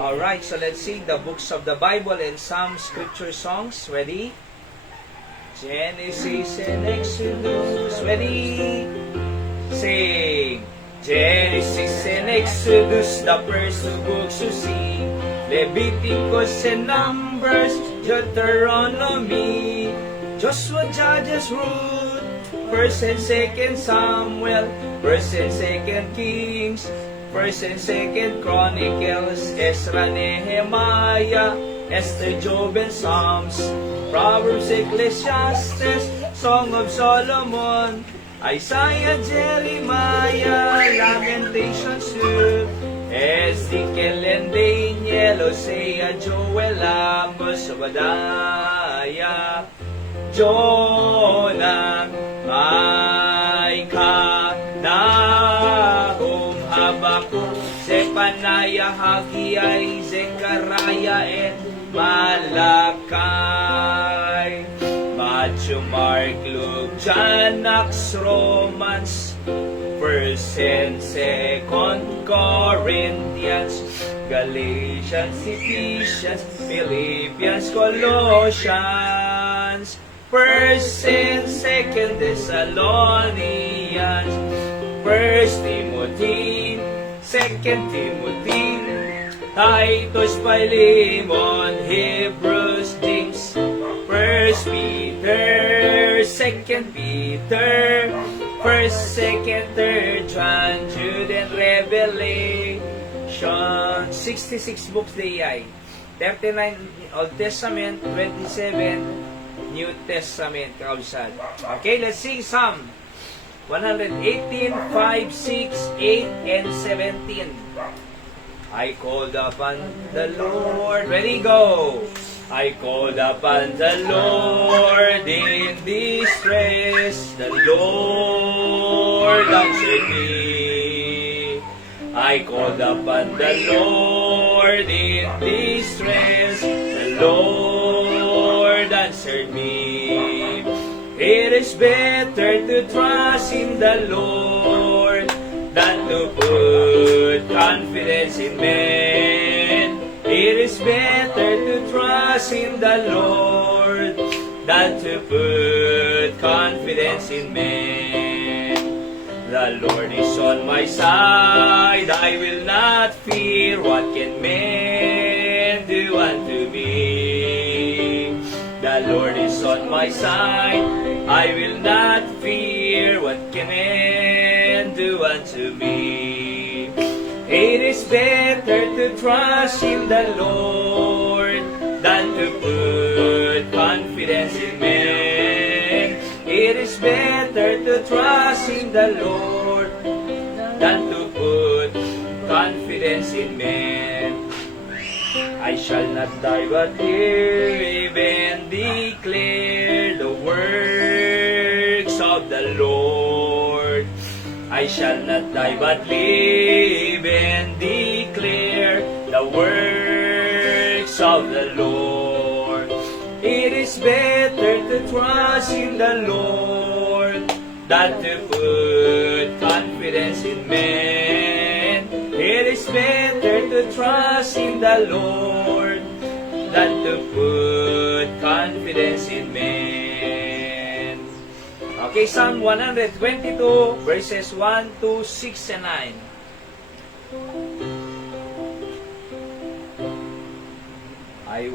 Alright, so let's sing the books of the Bible and some scripture songs. Ready? Genesis and Exodus. Ready? Sing! Genesis and Exodus, the first two books to see. Leviticus and Numbers, Deuteronomy, Joshua, Judges, Ruth, 1st and 2nd Samuel, 1st and 2nd Kings, 1st and 2nd Chronicles, Ezra, Nehemiah, Esther, Job, and Psalms, Proverbs, Ecclesiastes, Song of Solomon, Isaiah, Jeremiah, Lamentations, Ezekiel and Daniel, Hosea, Joel, Amos, Obadiah, Jonah, Micah, Nahum, Habakkuk, Zephaniah, Haggai, Zechariah, and Malachi. Matthew, Mark, Luke, John, Acts, Romans, 1st and 2nd Corinthians, Galatians, Ephesians, Philippians, Colossians, 1st and 2nd Thessalonians, 1st Timothy, 2nd Timothy, Titus, Philemon, Hebrews, James, 1st Peter, 2nd Peter, 1st, 2nd, 3rd John, Jude, and Revelation. 66 books AI. 39 Old Testament, 27 New Testament. Kausan. Okay, let's sing Psalm 118, 5, 6, 8, and 17. I called upon the Lord. Ready, go! I called upon the Lord in distress. The Lord answered me. I called upon the Lord in distress. The Lord answered me. It is better to trust in the Lord than to put confidence in men. It is better to trust in the Lord than to put confidence in men. The Lord is on my side, I will not fear. What can men do unto me? The Lord is on my side, I will not fear. What can men do unto me? It is better to trust in the Lord than to put confidence in men. It is better to trust in the Lord than to put confidence in men. I shall not die but live and declare the works of the Lord. I shall not die but live and declare the works of the Lord. It is better to trust in the Lord than to put confidence in men. It is better to trust in the Lord than to put confidence in men. Okay, Psalm 122, verses 1, 2, 6, and 9. I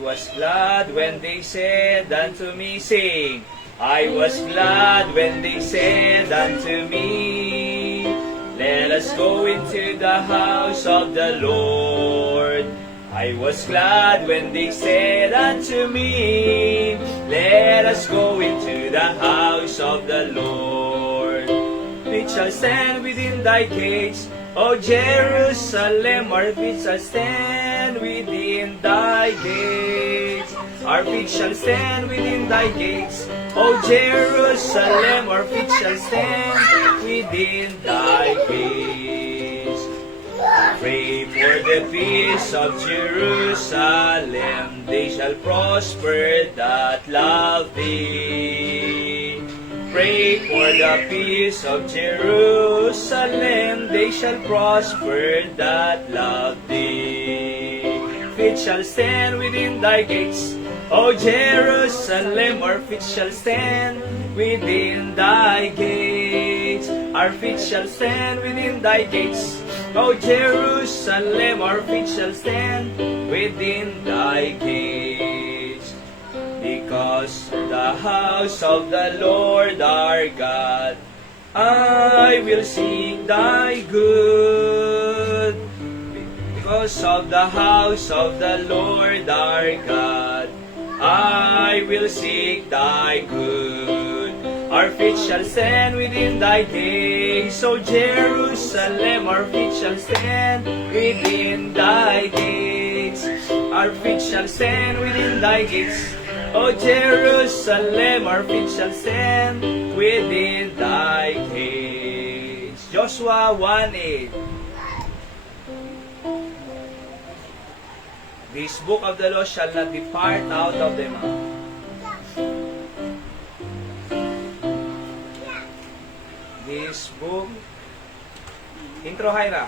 was glad when they said unto me, sing. I was glad when they said unto me, let us go into the house of the Lord. I was glad when they said unto me, let us go into the house of the Lord. We shall stand within thy gates, O Jerusalem, our feet shall stand within thy gates. Our feet shall stand within thy gates, O Jerusalem, our feet shall stand within thy gates. Pray for the peace of Jerusalem, they shall prosper that love thee. Pray for the peace of Jerusalem. They shall prosper that love thee. Feet shall stand within thy gates, O Jerusalem. Our feet shall stand within thy gates. Our feet shall stand within thy gates, O Jerusalem. Our feet shall stand within thy gates. Because the house of the Lord our God, I will seek thy good. Because of the house of the Lord our God, I will seek thy good. Our feet shall stand within thy gates, O Jerusalem. Our feet shall stand within thy gates. Our feet shall stand within thy gates, O Jerusalem. Our feet shall stand within thy gates. Joshua 1:8. This book of the law shall not depart out of thy mouth. This book. Intro, Hyra.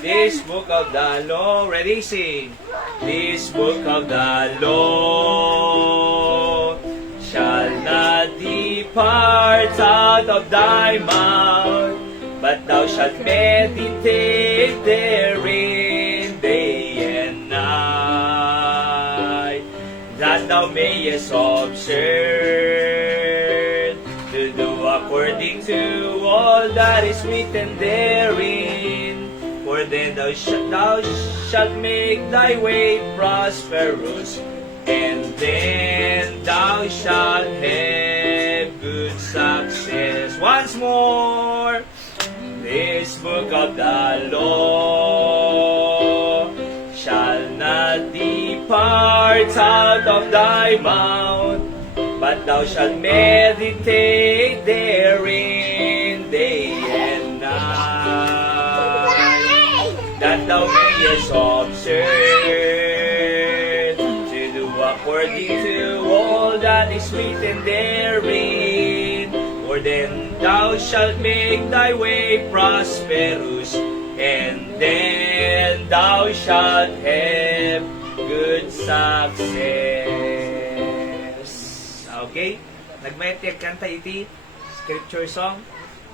This book of the law. Ready, sing. This book of the law shall not depart out of thy mouth, but thou shalt meditate therein day and night, that thou mayest observe to do according to all that is written therein. For then thou shalt make thy way prosperous, and then thou shalt have good success. Once more. This book of the law shall not depart out of thy mouth, but thou shalt meditate therein day and night, that thou mayest observe to do according to all that is written therein. For then thou shalt make thy way prosperous, and then thou shalt have good success. Okay? Nagmayat kanta iti scripture song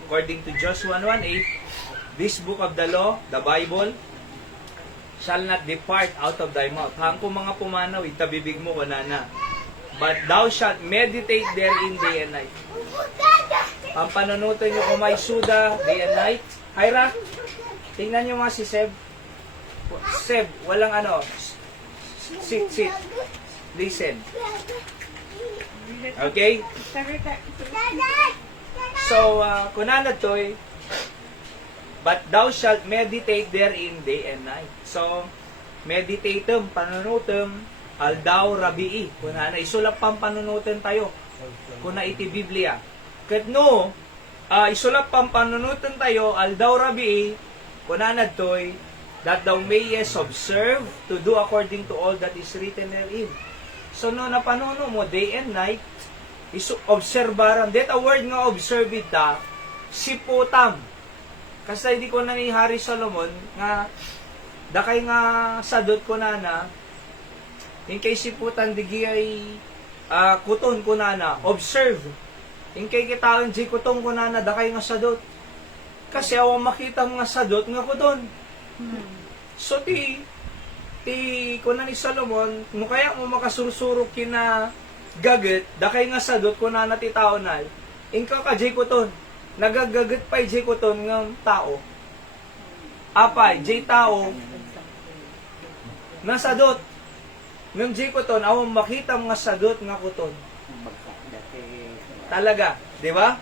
according to Joshua 1:8. This book of the law, the Bible, shall not depart out of thy mouth. Hangko mga pumanaw, itabibig mo kanana. But thou shalt meditate therein day and night. Ang panunutan nyo kung may suda, day and night. Hyra, tingnan nyo mga si Seb. Seb, walang ano. Sit. Listen. Okay? So, kunana to'y, but thou shalt meditate therein day and night. So, meditatum, panunutum, aldaw rabii. Kunana, isulap pang panunutan tayo. Kuna iti Biblia. Kat no, isulap pang panunutan tayo, aldaw rabii, kunanad to'y, that thou mayest observe to do according to all that is written therein. So no, napanuno mo, day and night, observaran. That a word nga observe ita, siputam. Kasi hindi ko na ni Hari Solomon, nga, dakay nga sadot ko na, in kay siputan, digi ay, kuton ko na, observe. In kay kitaon, di kutong ko na, dakay nga sadot. Kasi awang makita nga sadot, nga kuton. So, kuna ni Solomon, mo kaya mo makasursurok kina gaget, dakay nga sadot, kuna na ti tao na, inka ka, jay kuton. Nagagagat pa'y jay kuton ng tao. Apay, jay tao, nasadot. Ng jay kuton, awang makita nga sadot, nga kuton. Talaga, di ba?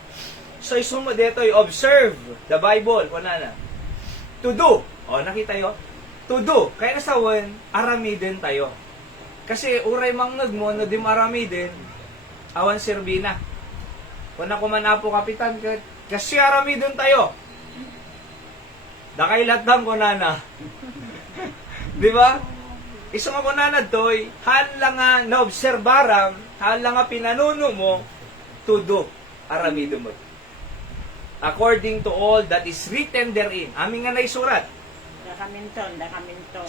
So, isumo dito, observe the Bible. Wala na. To do. O, nakita yo? To do. Kaya nasawan, aramidin tayo. Kasi, uray mangnag mo, no di aramidin, awan sirbina. Kung ako man po, kapitan, kasi aramidin tayo. Dakay latang ko na. Di ba? Isong ako nanad to'y, hala nga naobserbaram, hala nga pinanuno mo, to do, aramido mo. According to all that is written therein. Aming nga naisurat. Dakaminton.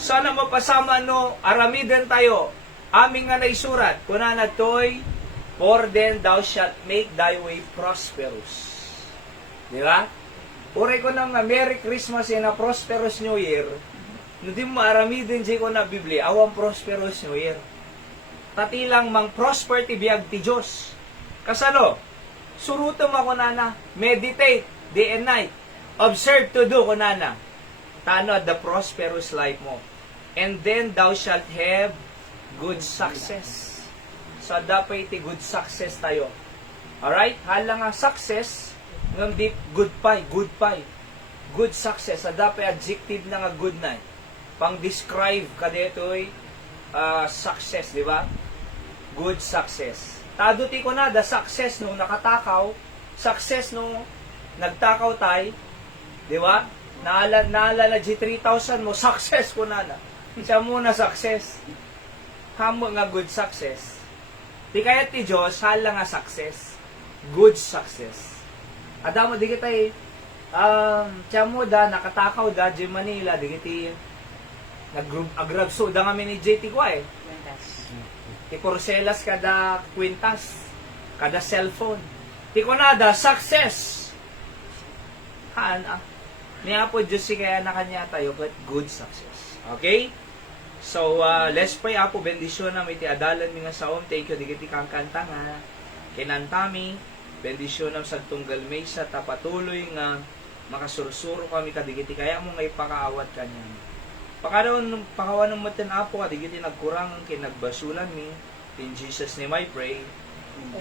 Sana mapasama no, aramidan tayo. Aming nga naisurat. Kunana to'y, for then thou shalt make thy way prosperous. Di ba? Uri ko nang Merry Christmas and a prosperous New Year. No di mo aramidin di ko na Biblia, awang prosperous New Year. Tatilang mang prosper ti biag ti Diyos. Kasano? Surutom ako nana. Meditate day and night. Observe to do ko nana. Tano the prosperous life mo. And then thou shalt have good success. So dapat iti good success tayo. Alright? Hala nga success, ngam di good pie. Good success. So dapat adjective na nga good na. Pang-describe ka dito'y success, di ba? Good success. Taduti ko na, the success nung nakatakaw, success nung nagtakaw tay, di ba? Naala na G3,000 mo, success ko na. Siya muna success. Hamo nga good success. Di kaya ti Diyos, hala nga success. Good success. Adamo, di kita siya mo da, nakatakaw da, G Manila, di kita agrabso da kami ni JT ko Ti porcelas kada kwintas, kada cellphone. Ti ko nada, success. Niya po Diyos si kaya na kanya tayo, but good success. Okay? So, let's pray. Apo, bendisyon na iti adalan mi nga saom. Thank you, digiti kang kanta nga. Kinantami, bendisyon na sa tunggal may sa tapatuloy nga makasursuro kami kadigiti kaya mo nga ipakaawat kanya. Pakawan ng matan apo kadigiti nagkurang kinagbasulan mi. In Jesus' name I pray.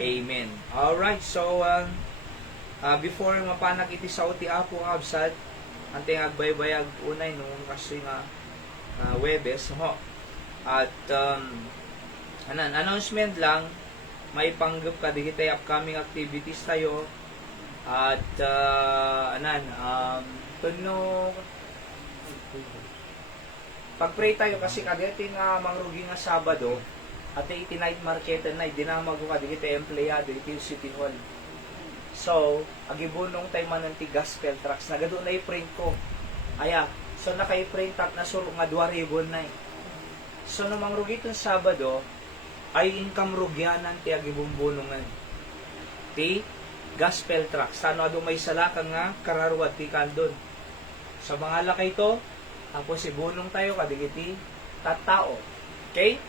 Amen. Alright, so before mapanak iti sa uti apo kabsat, ante nga agbaybayag unay nung kasi nga Webes ho. At announcement lang, may panggap ka digiti upcoming activities tayo. At tuno pag-pray tayo kasi kadeti nga mangrugi nga Sabado at iti night market na dinamag ko kaditi empleyado iti City Hall. So, agibunong tayo man ng gospel tracks. Nagado na i-print ko. Aya, so naka-i-print up na suro nga 2,000 na So, namang rugi itong Sabado, ay income rugyanan ti agibumbunungan. Ti gospel tracks. Sano ado may salakan nga kararwad ti kandon. Sa mga lakay ito, tapos ibunong tayo kadigiti tattao. Okay?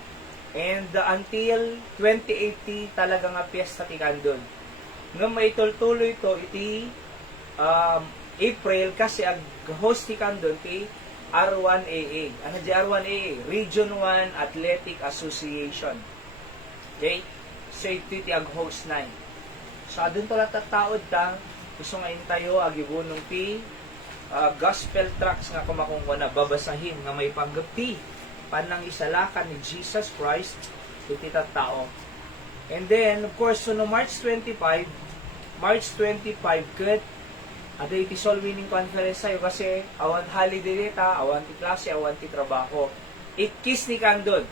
And until 2080 talaga nga piyesta ti kandon. Nga may tultuloy ito iti April kasi ag-host ti kandon ti R1AA. Ano di R1AA? Region 1 Athletic Association. Okay? So ito ti ag-host na. So adun to lang tattaod ta. Gusto ngayon tayo agibunong ti gospel tracks nga kumakungko na babasahin nga may panggapti panang isalakan ni Jesus Christ iti tattao. And then, of course, so no March 25 ket ada iti soul winning conference tayo kasi awan holiday dita, awan ti klase, awan ti trabaho. Ikis ni kandon.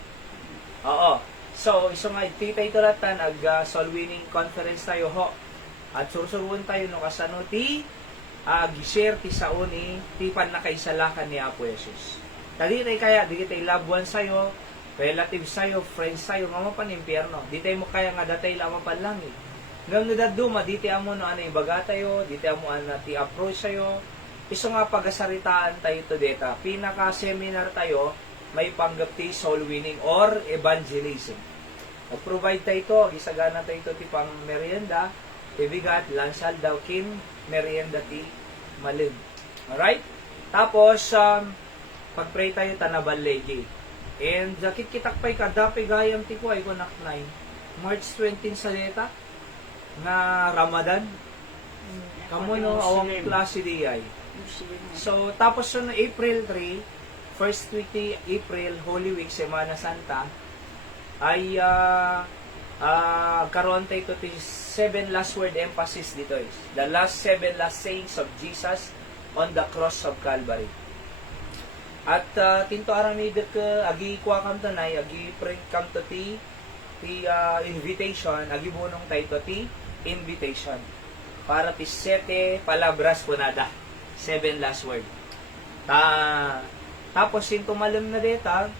Oo. So, iso nga tita ito latan ag soul winning conference tayo ho. At sursuruan tayo no kasano ti gishare ti sauni ti panakaisalakan ni Apo Jesus. Tadi tay kaya di kita loved one sayo, relatives sayo, friends sayo, nga mapan impyerno. Di tayo mo kaya nga datay lamang panlangit. Ngam no daduma di tayo mo no ano ibaga tayo, di tayo mo ano ti approach sayo. Iso nga pagasaritaan tayo to deta. Pinaka seminar tayo may panggap ti soul winning or evangelism. Mag-provide tayo ito, gisagana tayo ito ti pang merienda, ibigat, lansal daw kin, merienda ti malim. Alright? Tapos, pag-pray tayo tanabal legi. And, kitakpay ka, dapay gayam ti ko ay kunaknay. March 20 sa deta, nga Ramadan. Kamu no, awang klase di ay. So, tapos no, April 3, first week ni April, Holy Week, Semana Santa, ay karon tayo ito 7 last word emphasis dito is the last 7 last sayings of Jesus on the cross of Calvary. At tinto aram ni dek agi kuha kam tanay, agi print kam to ti invitation, agi bunong tayo to ti invitation. Para ti 7 palabras po nada. 7 last word. Tapos yung tumalim na deta,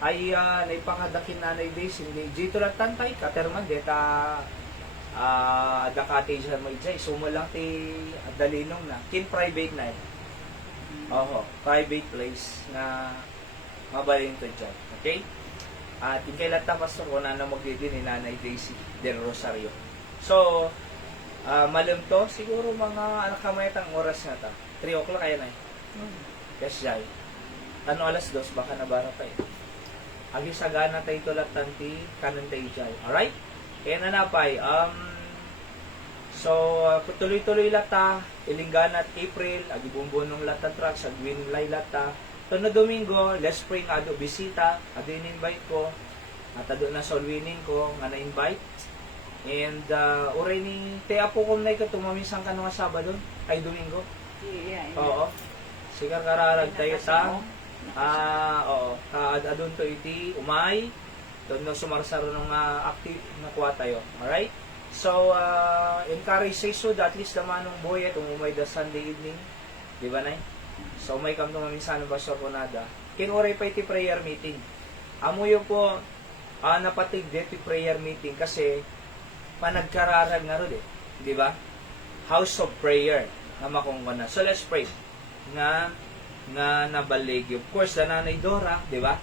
ay naipakadakin na days, hindi dito lang tantay, katerman deta, dakati dyan mo dyan, sumo lang ti dalinong na, kin private na eh. Oho, private place na mabalin to dyan. Okay? At yung kailan pastor ko na magdidi ni Nanay Daisy del Rosario. So, malam to, siguro mga anak kamayatang oras na ta. 3 o'clock kaya na eh. Yes, Jai. Ano alas 2, baka nabara pa eh. Agi sagana tayo tulat tanti, kanan tayo Jai. Alright? Kaya nanapay, so, tuloy-tuloy lata, Ilinggan at April, agi bumbunong lata tracks, agwin lay lata. So, na Domingo, let's pray nga ado bisita, ado in-invite ko, at ado na solwinin ko, nga na-invite. And, uray ni, te apo kong na ikaw, tumamisang ka nga Sabado, ay Domingo. Yeah. Oo. Sigar kararag tayo ta. Oo. Adun to iti, umay. Doon no sumarsaro nung active na kuha tayo. Alright? So, encourage say so that at least naman nung boy at umumay the Sunday evening. Di ba, Nay? So, may kam nung minsan ng Pastor Conada. Kinuray pa iti prayer meeting. Amuyo po, napatig dito prayer meeting kasi panagkararag na rin eh. Di ba? House of prayer na makungkuna. So, let's pray. Nga nabalig. Of course, the Nanay Dora, di ba?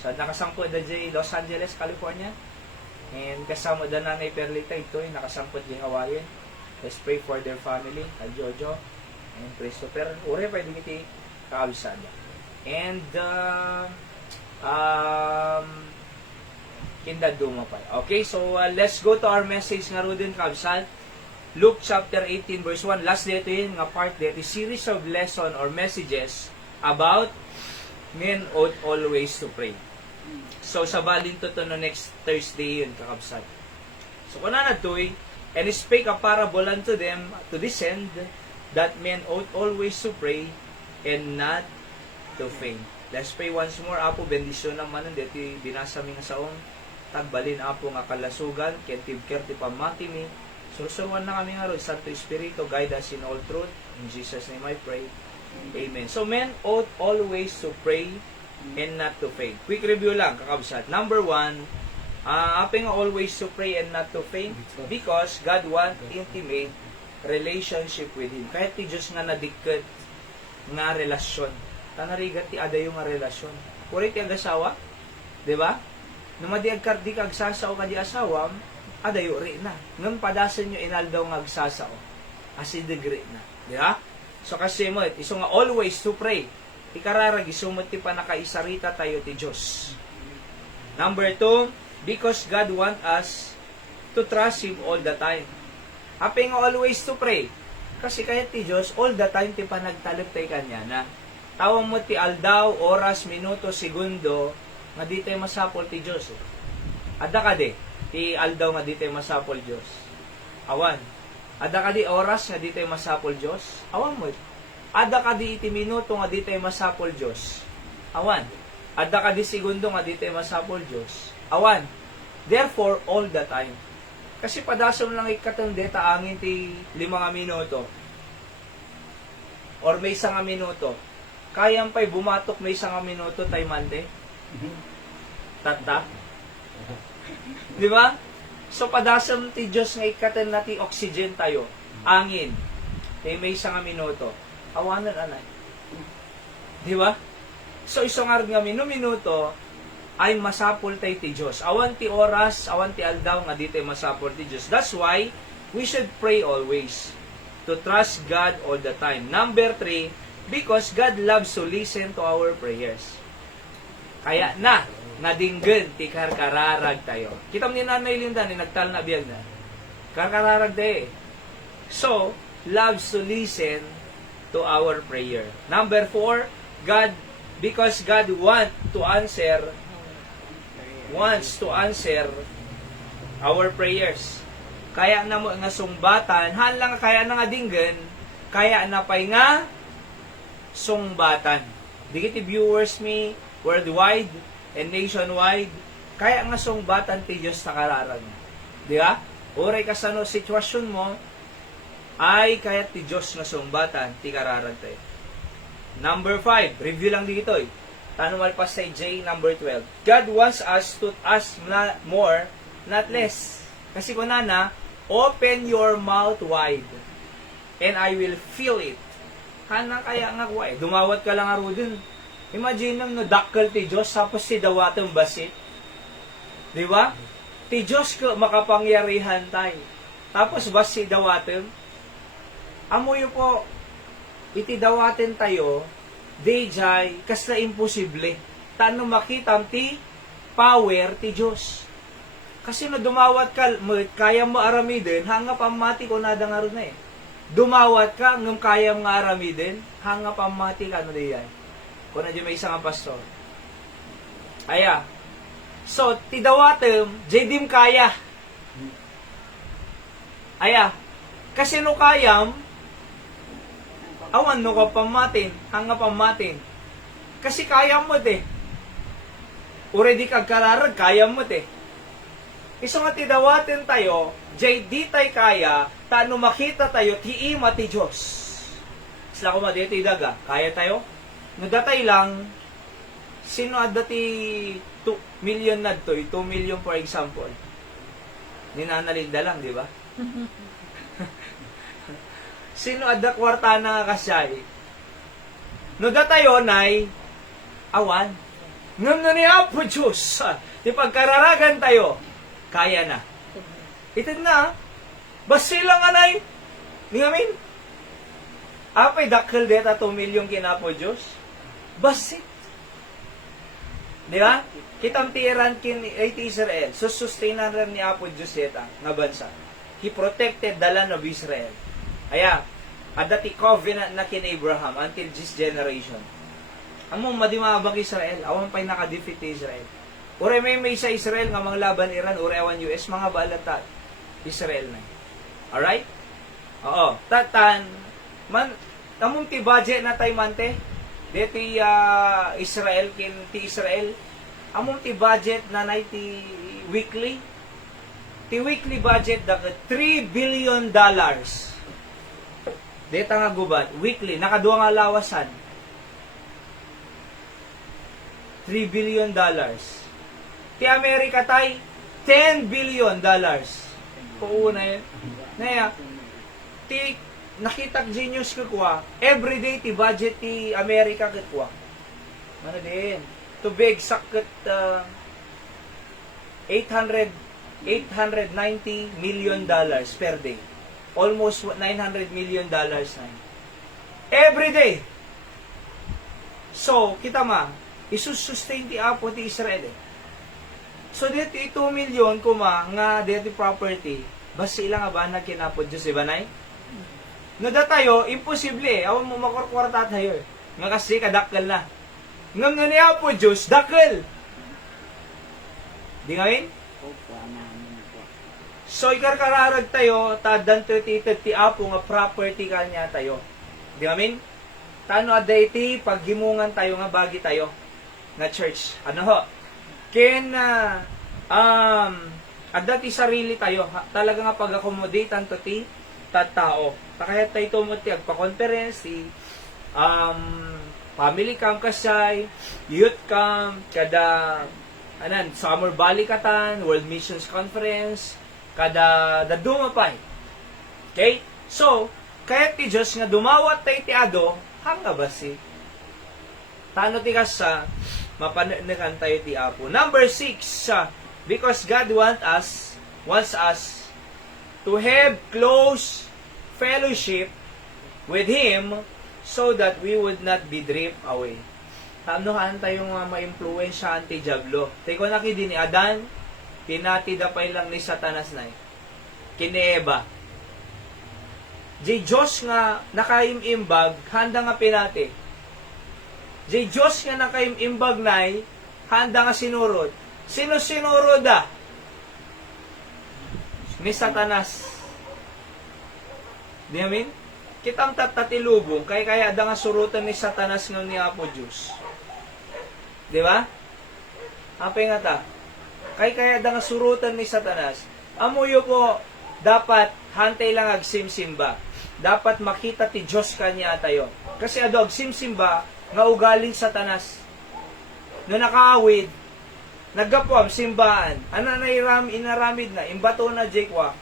So, nakasangko da di Los Angeles, California. And kasama da Nanay Perlita, ito yung nakasangkot di Hawaii. Let's pray for their family, Al Jojo, and Christopher. Ure, pwede iti kaabisada. And, kinda dumapay. Okay, so let's go to our message nga rin kaabsad. Luke chapter 18 verse 1. Last day ito yun, nga part day, a series of lesson or messages about men ought always to pray. So, sa balin to no next Thursday yun, kakabsat. So, kung na natoy, and he spake a parable unto them to this end, that men ought always to pray and not to faint. Let's pray once more. Apo, bendisyon naman dito binasa mi nga saong tagbalin apo nga kalasugan, kentibker ti pamati mi. Surusuruan na kami nga ron, Santo Espiritu, guide us in all truth. In Jesus' name I pray. Amen. So, men ought always to pray and not to faint. Quick review lang, kakabsat. Number 1, apeng always to pray and not to faint because God want intimate relationship with Him. Kahit ti Diyos nga nadikkat nga relasyon. Tanarigat ti adayo nga relasyon. Kuri ti agasawa, di ba? Nung di agsasaw ka di asawam, adayo rin na. Ngam padasan nyo inaldaw nga agsasao. Asidegre na. Di ba? So kasi mo, iso nga always to pray. Ikararag, isumot ti pa nakaisarita tayo ti Diyos. Number 2, because God want us to trust Him all the time. Apeng always to pray. Kasi kahit ti Diyos, all the time ti pa nagtalip tayo kanya na. Tawang mo ti aldaw, oras, minuto, segundo, nga di tayo masapol ti Diyos. Ada ka di, ti aldaw nga di tayo masapol Diyos. Awan. Ada ka di oras nga di tayo masapol Diyos. Awan mo. Ada ka di iti minuto nga di tayo masapol Diyos. Awan. Ada ka di segundo nga di tayo masapol Diyos. Awan. Therefore, all the time. Kasi padasom lang ikatong deta angin ti 5 minuto. Or may 1 minuto. Kayang pa'y bumatok may 1 minuto tayo mande. Tata. Di ba? So, padasam ti Diyos nga ikatan na ti oxygen tayo. Angin. Tay may 1 minuto. Awanan, anay. Di ba? So, isang nga minuto, ay masapol tayo ti Diyos. Awan ti oras, awan ti aldaw, nga di tayo masapol ti Diyos. That's why, we should pray always. To trust God all the time. Number 3, because God loves to listen to our prayers. Kaya na, nadinggan ti karkararag tayo. Kita mo ni Nanay Linda, ni nagtal na biyag na. Karkararag tayo. So, loves to listen to our prayer. Number 4, because God wants to answer our prayers. Kaya na mo nga sungbatan, kaya na nga dinggan, kaya na pa'y nga sungbatan. Digiti viewers mi worldwide and nationwide, kaya nga sungbatan ti Diyos takararag. Di ba? Uray ka sa no sitwasyon mo, ay kaya ti Diyos nga sungbatan ti kararag tayo. Number 5, review lang dito eh. Tanong malpas sa J, number 12. God wants us to ask more, not less. Kasi kung na, open your mouth wide, and I will fill it. Kana kaya nga kwa eh. Dumawat ka lang aro dun. Imagine nang nadakkel ti Diyos, tapos si dawatong basit. Di ba? Ti Diyos ka makapangyarihan tayo. Tapos basi dawatong, amoy po, iti dawaten tayo, dayjay, kas na imposible. Tano makitam ti power ti Diyos. Kasi no dumawat ka, kaya mo aramidin, hanga pamati ko nada nga ron na eh. Dumawat ka, ngam kaya mo aramidin, hanga pamati ka, ano diyan. Kung na may isang pastor. Aya. So, ti dawatem, jedim kaya. Aya. Kasi no kayam, awan no ka pamatin, hanga pamatin. Kasi kaya mo te. Already kagkararag, kaya mo te. Isang nga tidawatin tayo, jay di tay kaya, tano makita tayo, ti ima ti Diyos. Sila ko madito idaga, kaya tayo? Nadatay lang, sino adati 2 million na to, 2 million for example. Ninanalinda lang, di ba? Sino adda kwarta na kasay? No datayo nay awan. Ngam na niya po Diyos. Di pagkararagan tayo, kaya na. Itid na, basi lang anay. Ngamin, apay dakkel deta 2 million kinapo Diyos. Basi. Di ba? Kitam tiran kin iti Israel. Susustainan rin ni Apo Diyos deta nga bansa. He protected the land of Israel. Aya, adati covenant na kin Abraham until this generation. Among madimabang Israel, awan pa'y nakadefeat Israel. Ure may sa Israel nga mga laban Iran, ure awan US, mga balata Israel na. Alright? Oo. Tatan, man, among ti budget na tayo mante, deti Israel, kin ti Israel, among ti budget na na ti weekly, ti weekly budget da $3 billion. Deta nga gubat, weekly, nakaduwa nga lawasan. $3 billion. Ti Amerika tay, $10 billion. Puuna yun. Naya, ti nakitak genius kakwa, everyday ti budget ti Amerika kakwa. Ano din? To be exact, $890 million per day. Almost $900 million na. Every day. So, kita ma, isussustain ti Apo ti Israel eh. So, dito 2 million kuma nga dito property, basta ilang ba na kinapod Diyos, iba na eh? Nada tayo, imposible eh. Awan mo makorkwarta tayo eh. Nga kasi kadakkel na. Ngam nga niya po Diyos, dakkel. Di ngayon? So, ikarkararag tayo, tadan to ti Apo nga property ka niya tayo. Di amin? Tano aday ti paghimungan tayo nga bagi tayo nga church. Ano ho? Ken adda ti sarili tayo, talaga nga pag-accommodate to ti tao. Kaya tayo tumot ti agpa-conference, ti family camp kasay, youth camp, kada summer balikatan, World Missions Conference, kada dadumapay. Okay? So, kaya ti Diyos nga dumawat tayo ti ado, hanga basi. Tano ti kasa, mapanakan tayo ti Apo. Number 6, because God wants us to have close fellowship with Him so that we would not be drift away. Tanohan tayo nga ma-influensyahan ti Diablo. Teko na ki din ni Adan, pinatidapay lang ni Satanas na kini Eva. Di Diyos nga nakaimimbag, handa nga pinati. Di Diyos nga nakaimimbag na handa nga sinurod. Sino sinurod da? Ni Satanas. Di amin? kitang tatilubong, kaya da nga surutan ni Satanas ng ni Apo Diyos. Di ba? Apay nga ta. Kaya da nga surutan ni Satanas. Amuyo po, dapat hantay lang agsimsimba. Dapat makita ti Diyos kanya tayo. Kasi ado agsimsimba, nga ugaling Satanas. No nakaawid, naggapuam, simbaan. Ana na inaramid na, imbato na Jekwa.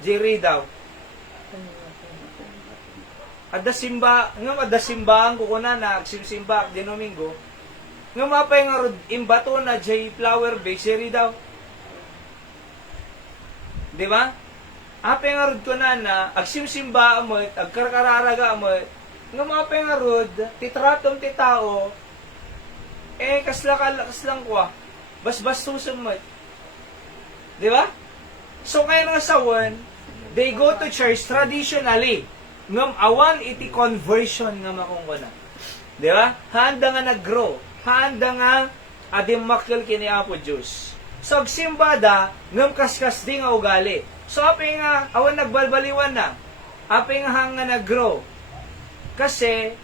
Jiri daw. Ada simbaan ko na agsimsimba, di Domingo. Nga mapay nga rod, imbato na J flower base, Jiri daw. Di ba? Apay nga rod ko na, agsimsimba mo, agkarkararaga mo, nga mapay nga rod, titratom ti tao, kaslang kwa, bas susum mo. Di ba? So, kaya nga sawan, they go to church traditionally, ngam awan iti conversion nga makong na. Di ba? Handa nga nag-grow. Handa nga adim makil kini Apo Diyos. So, agsimbada, ngam kaskas di nga ugali. So, apay nga, awan nagbalbaliwan na. Apay nga hanga nag-grow. Kasi,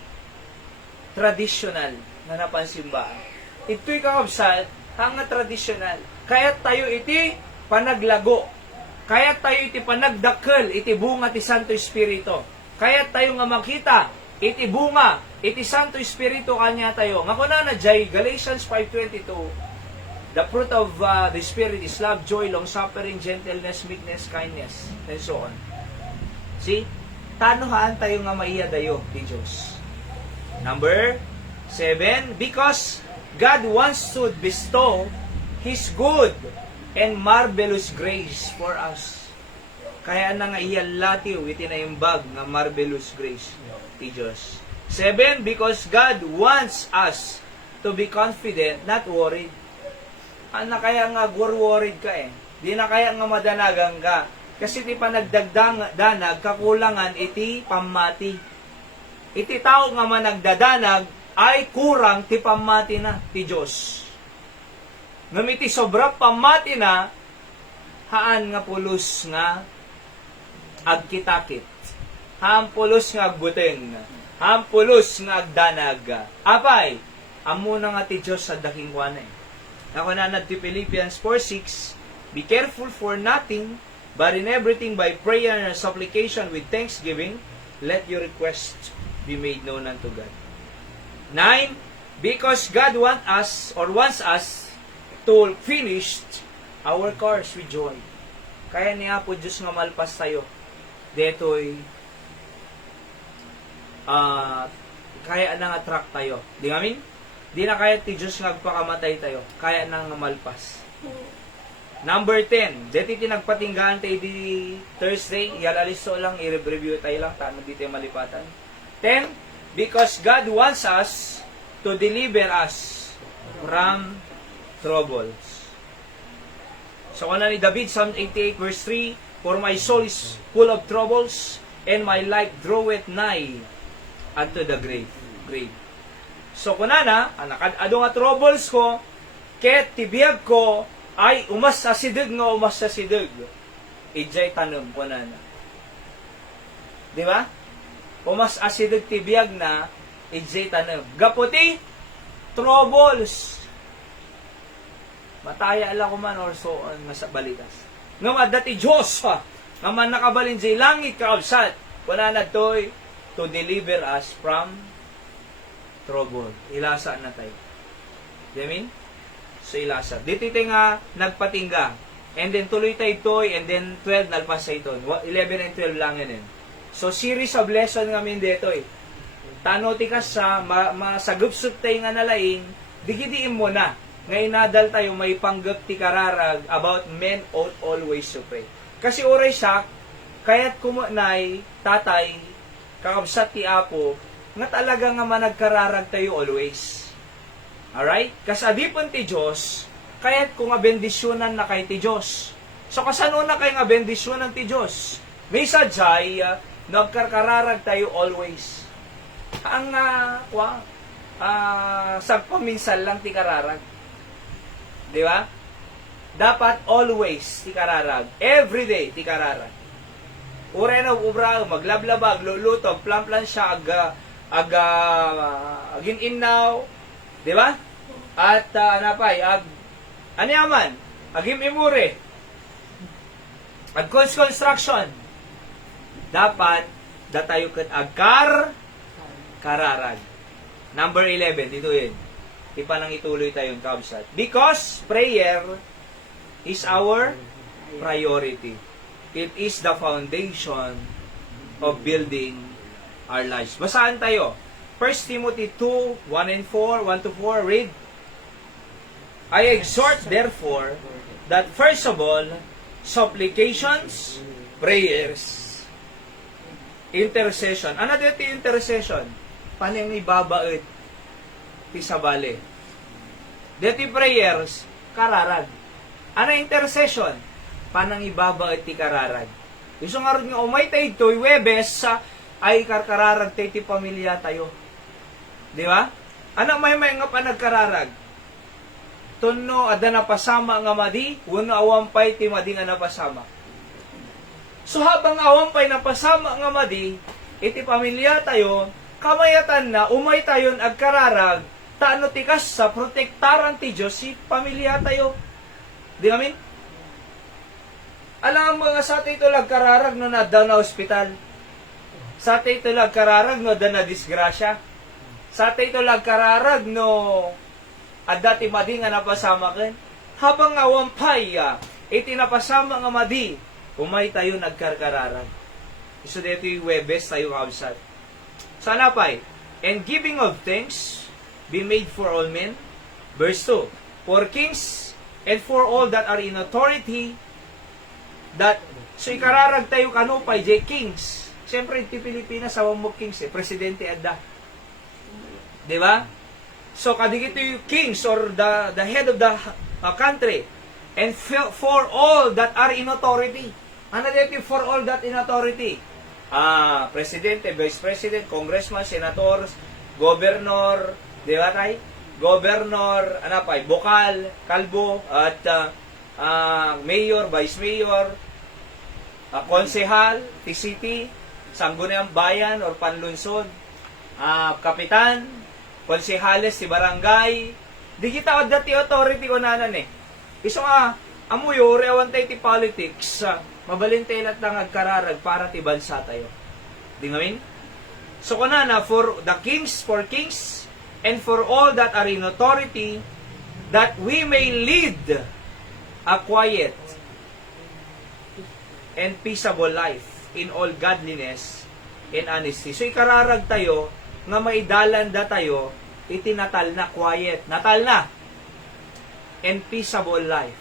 traditional na napansimbaan. Ito'y kakabsat, hanga traditional. Kaya tayo iti panaglago. Kaya tayo iti panagdakkel, iti bunga ti Santo Espiritu. Kaya tayo nga makita, iti bunga, iti Santo Espiritu kanya tayo. Nga kuna na jay, Galatians 5:22, the fruit of the Spirit is love, joy, long-suffering, gentleness, meekness, kindness, and so on. See? Tanuhaan tayo nga maiya dayo, ti Diyos. Number 7, because God wants to bestow His good and marvelous grace for us. Kaya na nga iyan latiw, itinaimbag nga marvelous grace ti Diyos. 7, because God wants us to be confident, not worried. Na kaya nga worried ka Di na kaya nga madanagang ka. Kasi ti panagdagdanag, kakulangan iti pamati. Iti tao nga managdadanag, ay kurang ti pamati na ti Diyos. Ngamiti sobra pamati na, haan nga pulos nga agkitakit. Haan pulos nga agbuteng. Haan pulos nga agdanag. Apay, amo na nga ti Diyos sa daking kwan Ako na ti Philippians 4:6, be careful for nothing, but in everything by prayer and supplication with thanksgiving, let your requests be made known unto God. 9, because God wants us to finish our course with joy. Kaya niya po Diyos nga malpas tayo. Detoy, kaya na nga track tayo. Di ngamin? Di na kaya ti Diyos nga agpakamatay tayo. Kaya na nga malpas. Number 10, dito tinagpatinggaan tayo di Thursday, yalalisto lang, i-review tayo lang, tama dito yung malipatan. 10, because God wants us to deliver us from troubles. So, kung ni David, Psalm 88 verse 3, for my soul is full of troubles, and my life draweth nigh unto the grave. So, kung na, ado nga troubles ko, ket tibiyag ko, ay umas sa sidig. Ijay tanong ko na. Di ba? Umas asidig tibiyag na, ijay tanong. Gaputi, troubles. Mataya ala ko man or so nga sa balitas. Nga madati Diyos ha. Nga man nakabalin jay langit kaabsat. Wala na to'y to deliver us from trouble. Ilasa na tayo. Yamin? So ilasa. Dito tayo nga nagpatingga. And then tuloy tayo to'y and then 12 nalpas sa ito. 11 and 12 lang yun. So series of lesson ngamin dito Tano ti ka sa masagupsup tayo nga nalaing, digidiin mo na. Ngayon nadal tayo may panggap ti kararag about men ought always to pray. Kasi oray siya, kaya't kumunay, tatay, kakabsat ti Apo, nga talaga nga managkararag tayo always. Alright? Kasadipon ti Diyos, kaya't kung nga bendisyonan na kay ti Diyos. So kasano na kay nga bendisyonan ti Diyos? May sadyay, nagkarkararag tayo always. Ang sa paminsan lang ti kararag. Di ba? Dapat always ti kararag. Every day ti kararag. Ureno, ubra, maglablabag, lulutog, plan-plan siya, agin innaw, di ba? At, anapay, ano yaman? Agim imure. Ag construction. Dapat, datayo kat kararag. Number 11, dito yun. Ipa nang ituloy tayong kabsat. Because prayer is our priority. It is the foundation of building our lives. Basahan tayo. 1 Timothy 2, 1 and 4, 1 to 4, read. I exhort, therefore, that first of all, supplications, prayers, intercession. Ano dito yung intercession? Paano yung ibabaet? Tisabali. Dito yung prayers, kararag. Ano intercession? Paano yung ibabaet ti kararag? Iso nga rin nga umay tayo ito, Webes, ay karkararag tayo ti pamilya tayo. Di ba? Ano may nga pa nagkararag? Tunno, ada na pasama nga madi, wano awampay ti madi nga napasama. So habang awampay na pasama nga madi, iti pamilya tayo, kamayatan na, umay tayon agkararag, taano tikas sa protektaran ti Diyos si pamilya tayo. Di namin? Alam mga sa atin ito lagkararag no na daw na ospital. Sa atin ito lagkararag no da na disgrasya. Sa atin ito lagkararag no at dati madi nga napasama ken. Habang awampay iti napasama nga madi, umay tayo nagkarkararag. So dito yung Webes tayo kabsat. Sana pa'y, and giving of thanks be made for all men. Verse 2, for kings and for all that are in authority, that, so ikararag tayo kanupay, jay kings. Siyempre, iti Pilipinas, awang mo kings, presidente adda. Diba? So, kadigit yung kings or the head of the country, and for all that are in authority. Ano dito for all that in authority? Presidente, vice president, congressman, senators, governor, di ba tayo? Governor, ano pa, bokal, kalbo, at mayor, vice mayor, konsehal, city, sangguniang bayan or panlunsod, kapitan, konsehales, si barangay, di kita dati authority ko nanan eh. Iso amuyo, rewan tayo ti politics, mabalintelat lang agkararag para ti bansa tayo. Di ngamin? So kunana, for the kings, and for all that are in authority, that we may lead a quiet and peaceable life in all godliness and honesty. So ikararag tayo, nga maidalanda tayo, itinatal na quiet, natal na, and peaceable life.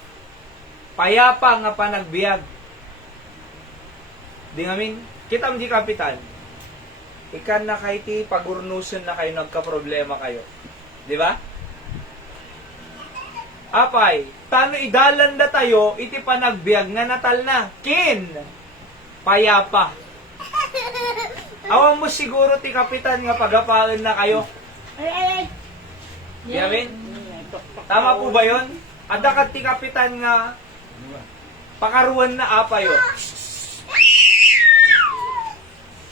Payapa nga panagbiag. Di ngamin, kita di kapitan, ikan na kayo ti pagurnusun na kayo, nagka-problema kayo. Di ba? Apay, tano idalanda tayo, iti panagbiag nga natal na, kin, payapa. Awan mo siguro ti kapitan nga pagapaan na kayo. Ay. Di amin? Tama po ba yun? Adakat ti kapitan nga pakaruan na apayo.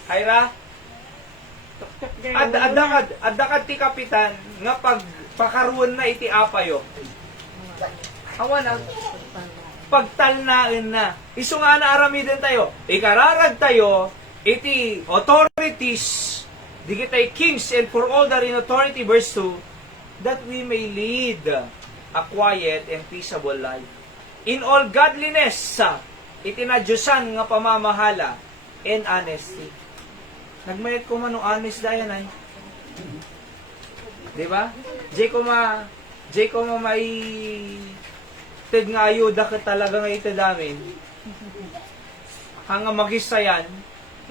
Hayra? Adakat ti kapitan nga pagpakaruan na iti apayo. Awan na. Pagtalnaan na. Isu nga na aramidin tayo. Ikararag tayo, iti authorities, di kita'y kings and for all that in authority, verse 2, that we may lead a quiet and peaceable life. In all godliness, itinadyusan nga pamamahala and honesty. Nagmayat ko man honest dayan ay. Diba? Jay ko may ted nga ayuda ka talaga nga ito damin. Hanga magisayan.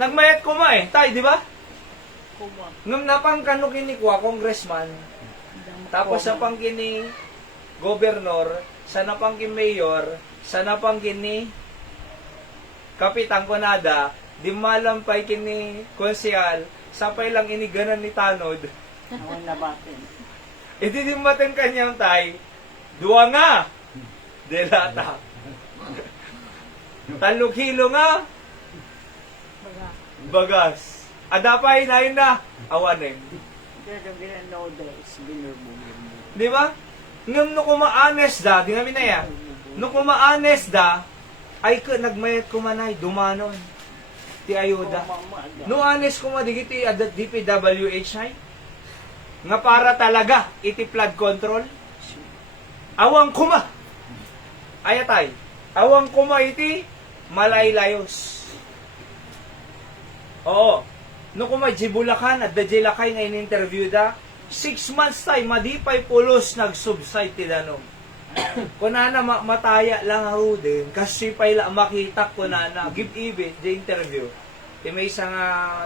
Nagmayat ko tayo, di ba? Ngam napang kano kini kwa, congressman. Tapos sa pang kini gobernor, sa napang kini mayor, sa napang kini kapitang konada, di malampay kini konsehal, sapay lang iniganan ni tanod. Awan na batin. Iti di matin kanyang tay, duwa nga, delata. Talukilo nga, bagas. Adapay na yun na. Awanin. Kaya noodles, binurbugan mo. Di ba? Ngam no kumaanes da, di namin na yan. No kumaanes da, ay nagmayat kumanay, dumanon. Ti ayuda. No anes kuma digiti adat DPWH ay. Nga para talaga iti flood control. Awang kuma. Ayatay. Awang kuma iti malaylayos. Oo. No kuma jibulakan at dajilakay nga in-interview da, 6 months tay madipay pulos nag-subside ti danom. Kunana mataya lang ako din kasi pala makita ko na give even the interview. May isang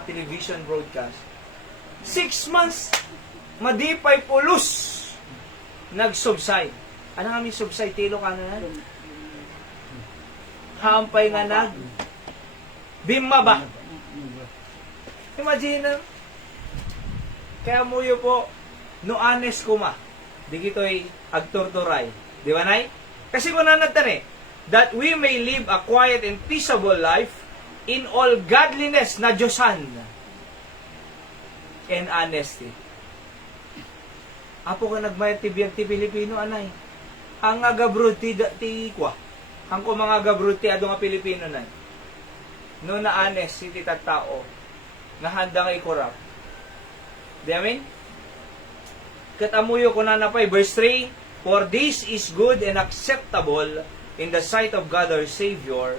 television broadcast. 6 months madipay pulos nag-subside. Ano nga may subside? Tilo ka na yan? Hampay nga nag bimma ba? Imagine kaya mo yun po no honest kuma di kito'y agturturay. Di ba, Nay? Kasi kung nanatan that we may live a quiet and peaceable life in all godliness na Diyosan and honesty. Apo ka nagmayat ti biyag ti Pilipino, anay. Ang agabro ti kwa. Ang ko mga agabro ti ado nga Pilipino, nay. No na honest, hindi tao na handa nga i-corrupt. Di amin? Katamuyo ko na napay, verse 3, for this is good and acceptable in the sight of God our Savior,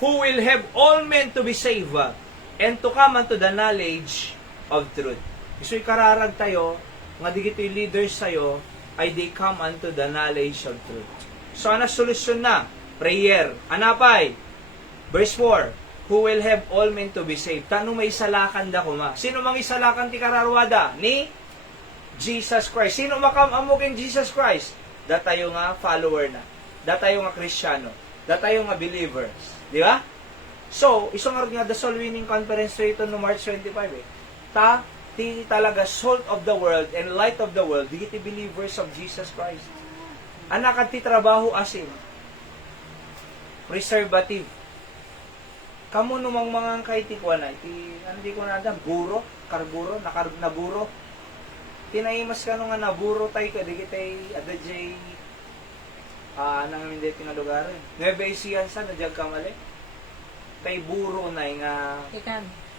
who will have all men to be saved and to come unto the knowledge of truth. Isu'y kararag tayo, nga digito'y leaders tayo, ay they come unto the knowledge of truth. So, ana solusyon na? Prayer. Anapay? Verse 4, who will have all men to be saved. Tanong may isalakan da kuma. Sino mang isalakan ti kararwada? Ni Jesus Christ. Sino makamukin Jesus Christ? Da tayo nga follower na. Da tayo nga Kristiyano. Da tayo nga believers. Di ba? So, isang nga the soul winning conference ito no March 25 ti talaga salt of the world and light of the world, di ti believers of Jesus Christ. Anak ti trabaho asin. Preservative. Kamu numang mga kay ti kwa na, hindi ko na adam, buro, karburo, naburo. Tinaimas ka nung nga naburo tayo ka, di kitay adajay, nang hindi tinalugaran. Nueva Ecija sa, nadyag kamali. Tay buro na nga,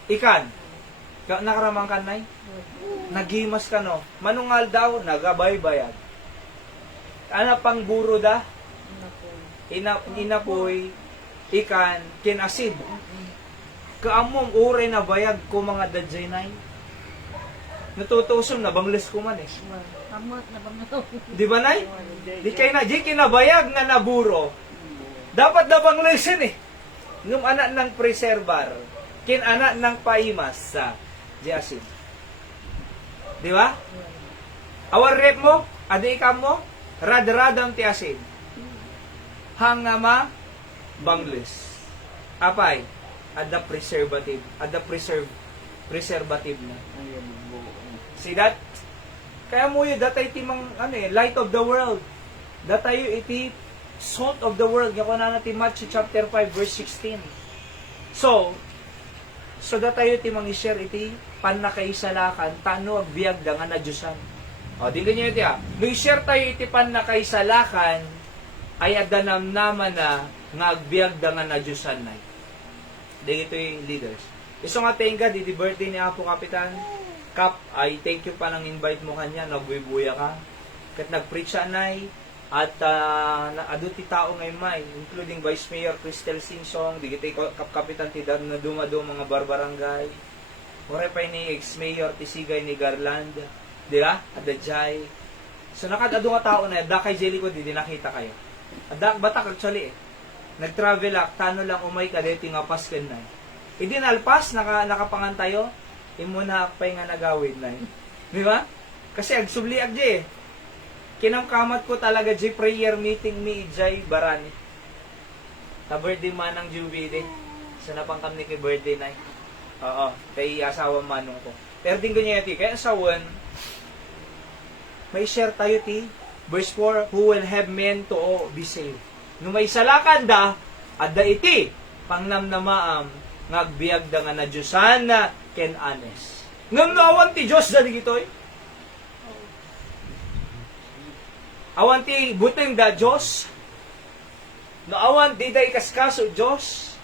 ikan. Nakaramang ka na nagimas ka no. Manungal daw, nagabay-bayad. Ana pang buro da? Inapoy, ikan, kinasid. Kaamong uray na bayag ko mga dajay na natutusom na bangles ko man Di ba nay? Di kay na, di kinabayag na naburo. Dapat na banglesin Ngum anak ng preservar, kin anak ng paimas sa asin. Di ba? Awar rep mo, adi ikam mo, rad-radam ti asin. Hangama, bangles. Apay, ada preservative, ada preservative na. See that? Kaya mo yun, datay timang, light of the world. Datay iti salt of the world. Yung na natin Matthew chapter 5, verse 16. So datayo timang i-share iti panakaisalakan, tano agbiag da nga na Diyosan. O, di ganyan iti no i-share tayo iti panakaisalakan, ay adanam naman na nga agbiag da nga na Diyosan na. Di ito yung leaders. Iso nga tenga, di birthday ni Apo Kapitan Kap, ay thank you pa nang invite mo kanya, nagbubuya ka. Kat nag-preach siya nay, at ado ti tao ngayon may, including Vice Mayor Cristel Singsong, di kita Kapitan ti na dumado mga barbarangay, ore pa ni ex-mayor ti Sigay ni Garland, di ba? Adajay. So nakadado nga tao na, da kay Jelly ko, di nakita kayo. Ada, batak actually nag-travel ak, tano lang umay ka, deti nga pasken na. Hindi nalpas, nakapangan tayo, imuna akpay nga nagawid na. Di ba? Kasi agsubli agje kinamkamat ko talaga di prayer meeting mi ijay barani. Ta birthday manang Jubile. Sa napangkam ni kay birthday na. Oo, kay asawa manong ko. Pero din ganyan ti kaya asawan may share tayo ti verse 4, who will have men to be saved. No may salakan da adda iti pangnamnamaam ngagbiag da nga na Diyosan na ken anes. Ngam no awan ti Dios da digitoy. Awan ti buteng da Dios. No awan di day kaskaso Dios.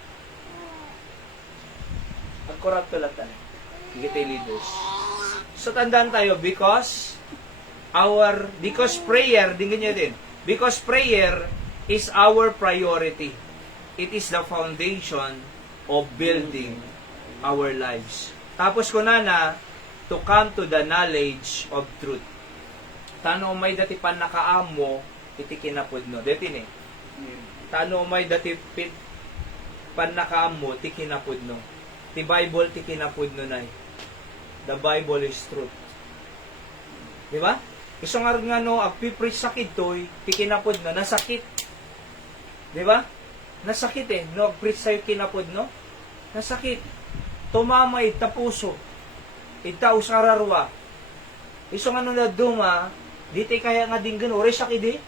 Agkorap tulatan. Digitoy leaders. So tandaan tayo because prayer, dingin nyo din, because prayer is our priority. It is the foundation of building our lives. Tapos ko na to come to the knowledge of truth. Tano may dati pan nakaamo, iti kinapod no. Dati ni. Tano may dati pan nakaamo, ti kinapod no. Ti Bible ti kinapod no na. The Bible is truth. Di ba? Isang nga no, agpipreach sakit to'y, ti kinapod no, nasakit. Di ba? Nasakit eh. No, agpreach sa'yo kinapod no. Nasakit. Tumamay, tapuso. Itaw sa kararwa. Isang ano na duma, di tayo kaya nga dinggan. Ore sakit eh.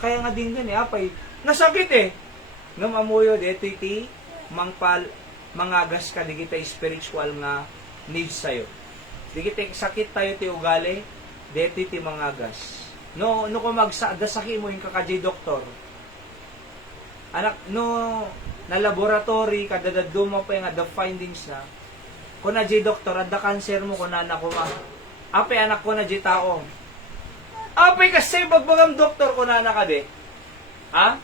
Kaya nga dinggan eh. Apay, nasakit eh. Ngam amuyo, di iti mangagas ka, di kita spiritual nga needs sa'yo. Di kita sakit tayo ti ugali, di ti mangagas. No kung dasaki mo yung kakajay doktor, anak, no, na laboratory, kadadaduma pa yung the findings na, kung na jay doktor, ada cancer mo, kung na anak ko ma, apay anak ko na jay tao. Apay kasi bagbagam doktor, kung na anak ka de. Ha?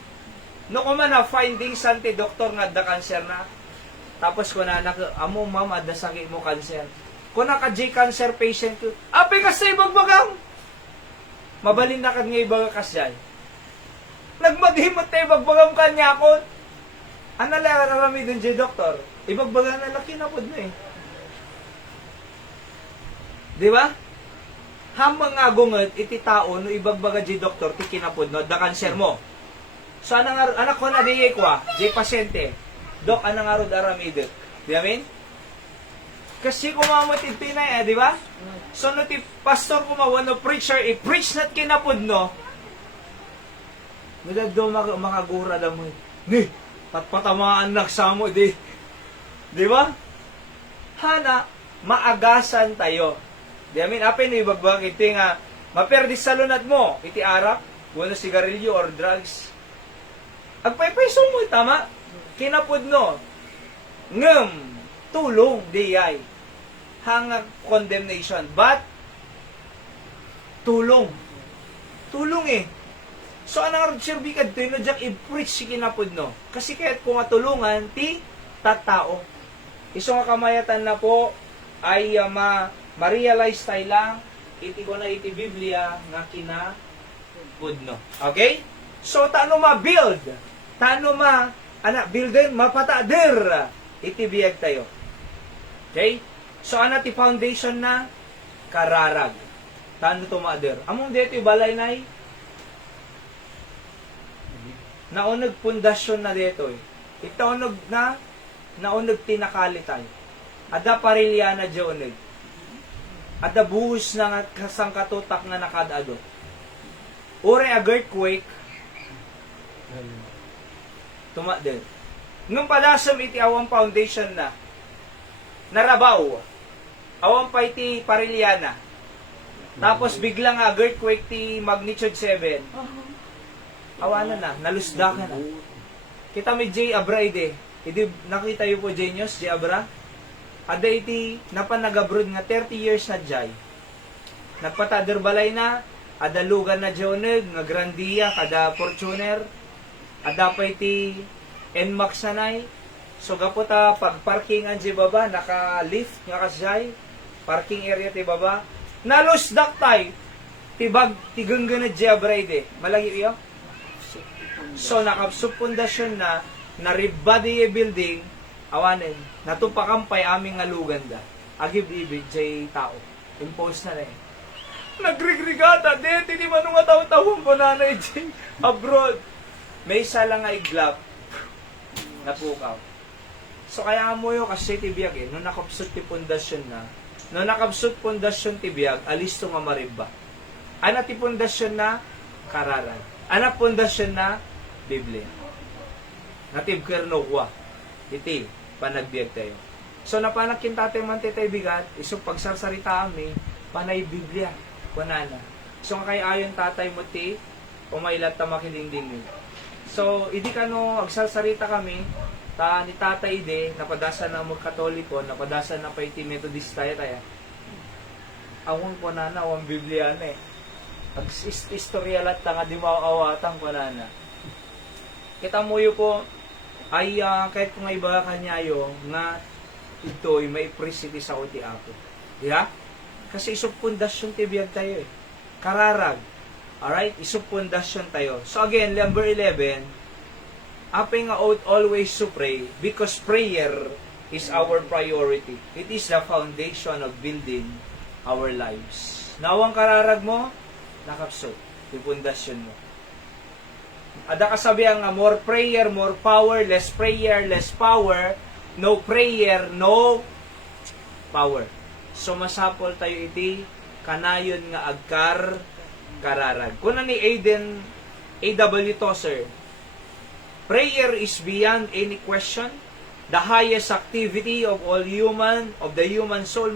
No kung man na findings santi doktor nga ada cancer na, tapos kung na anak, amo ma'am, ada sakit mo cancer. Kung naka-J cancer patient ko, apay kasi bagbagam. Mabalin na kanya ibaga kasyan. Nagmaghimot tayo, bagbagam kanya ako. Ano lang rarami dun J doktor? Ibagbaga na laki na po na eh. Di ba? Hamang nga gungot, iti tao, no ibagbaga J doktor, ti kinapod, no, da cancer mo. So, anak ko na di ko J pasyente. Dok, anang arod aramidot. Di amin? Kasi kumamot iti na di ba? So, no, ti pastor kumawa, no, preacher, i-preach nat kinapod, no? Nagado makagura da mo. Ni, patpatamaan nagsamo, di. Di ba? Hana, maagasan tayo. Di amin, apin no, ibagbag, iti nga, maperdis sa lunat mo, iti arak, wala sigarilyo or drugs. Agpaypayso mo, tama? Kinapod, no? Ngem, tulong, di ay. Hangag condemnation. But, tulong. Tulong eh. So, anong sirbikad to, no, jak i-preach si kinapod, no? Kasi kahit kung matulungan, ti tatao. Iso nga kamayatan na po, ay ma-realize tayo lang, iti ko na iti Biblia, nga kinapod, no? Okay? So, taano ma-build? Taano builder, mapatader, iti biyag tayo. Okay? So, ti foundation na kararag. Tano tumader. Among dito balay nay, naunag pundasyon na dito eh. Itaunag na, naunag tinakali tayo. Ada parilya na diyonag. Ada buhos na kasang katutak na nakadado. Ure a earthquake, tumader. Nung palasam iti awang foundation na, narabaw, awang pa iti parilyana. Tapos biglang earthquake ti magnitude 7. Awanan na, nalusda ka na. Kita mi J. Abraide. Idi nakita yu po J. News, J. Abra. Ada iti napanagabroad nga 30 years na Jay. Nagpatader balay na, ada lugan na Joneg, nga Grandia, kada Fortuner. Ada pa iti NMAX sanay. So gaputa pag-parkingan di baba, naka-lift nga kasay, parking area ti baba. Nalusdak tay, tibag, tiganggan na di abrayde. Malagi iyo? So nakapsupundasyon na, naribadi building, awanin, natupakampay aming ngalugan da. Agib-ibig jay tao. Impose na rin. Nagrigrigata, di manong nga tao-tawang ko nanay jay abroad. May isa lang nga iglap, napukaw. So kaya nga mo yung kasi tibiyag eh, nung nakapsut ti pundasyon na, nung nakapsut pundasyon tibiyag, alis to nga mariba. Ana ti pundasyon na, kararan. Ana pundasyon na, Biblia. Natib kerno kwa. Iti. panagbiag tayo. So napanakin tatay man tayo bigat, isong pagsarsarita kami, panay Biblia, kunana. So kay ayon tatay mo ti, umailat ta makilingding. So idi kano agsarsarita kami, ni tatay de, napadasa na mo Katoliko, napadasa na pa iti Methodist tayo. Awon kunana, awang Biblia na eh. Istorya lat nga di maawatang kunana. Kita mo yun po, ay kahit kung iba kanyayo, nga ito'y may presiti sa uti ako. Diba? Kasi isang pundasyon tibiyag tayo eh. Kararag. Alright? Isang pundasyon tayo. So again, number 11, apay nga ought always to pray because prayer is our priority. It is the foundation of building our lives. Nawang kararag mo, nakapsot. Yung pundasyon mo. Ada kasabihan nga, more prayer, more power, less prayer, less power, no prayer, no power. So masapol tayo iti, kanayon nga kararag. Kuna ni A.W. Tozer, prayer is beyond any question, the highest activity of the human soul.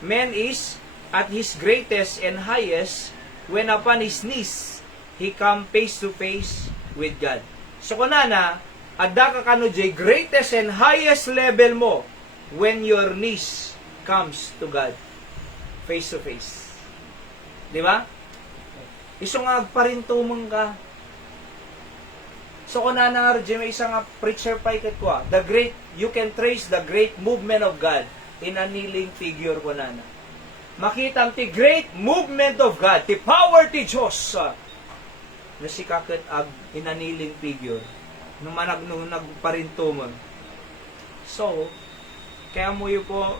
Man is at his greatest and highest when upon his knees he come face to face with God. So kunana, adda ka kano jay greatest and highest level mo when your knees comes to God face to face. Di ba? Iso nga agparintumang ka. So kunana nga may isang preacher pa ikat ko, you can trace the great movement of God in a kneeling figure kunana. Makita ang ti great movement of God, ti power ti Diyos, na si kakit ag inaniling figure, nung nagparintumon. So, kaya mo yun po,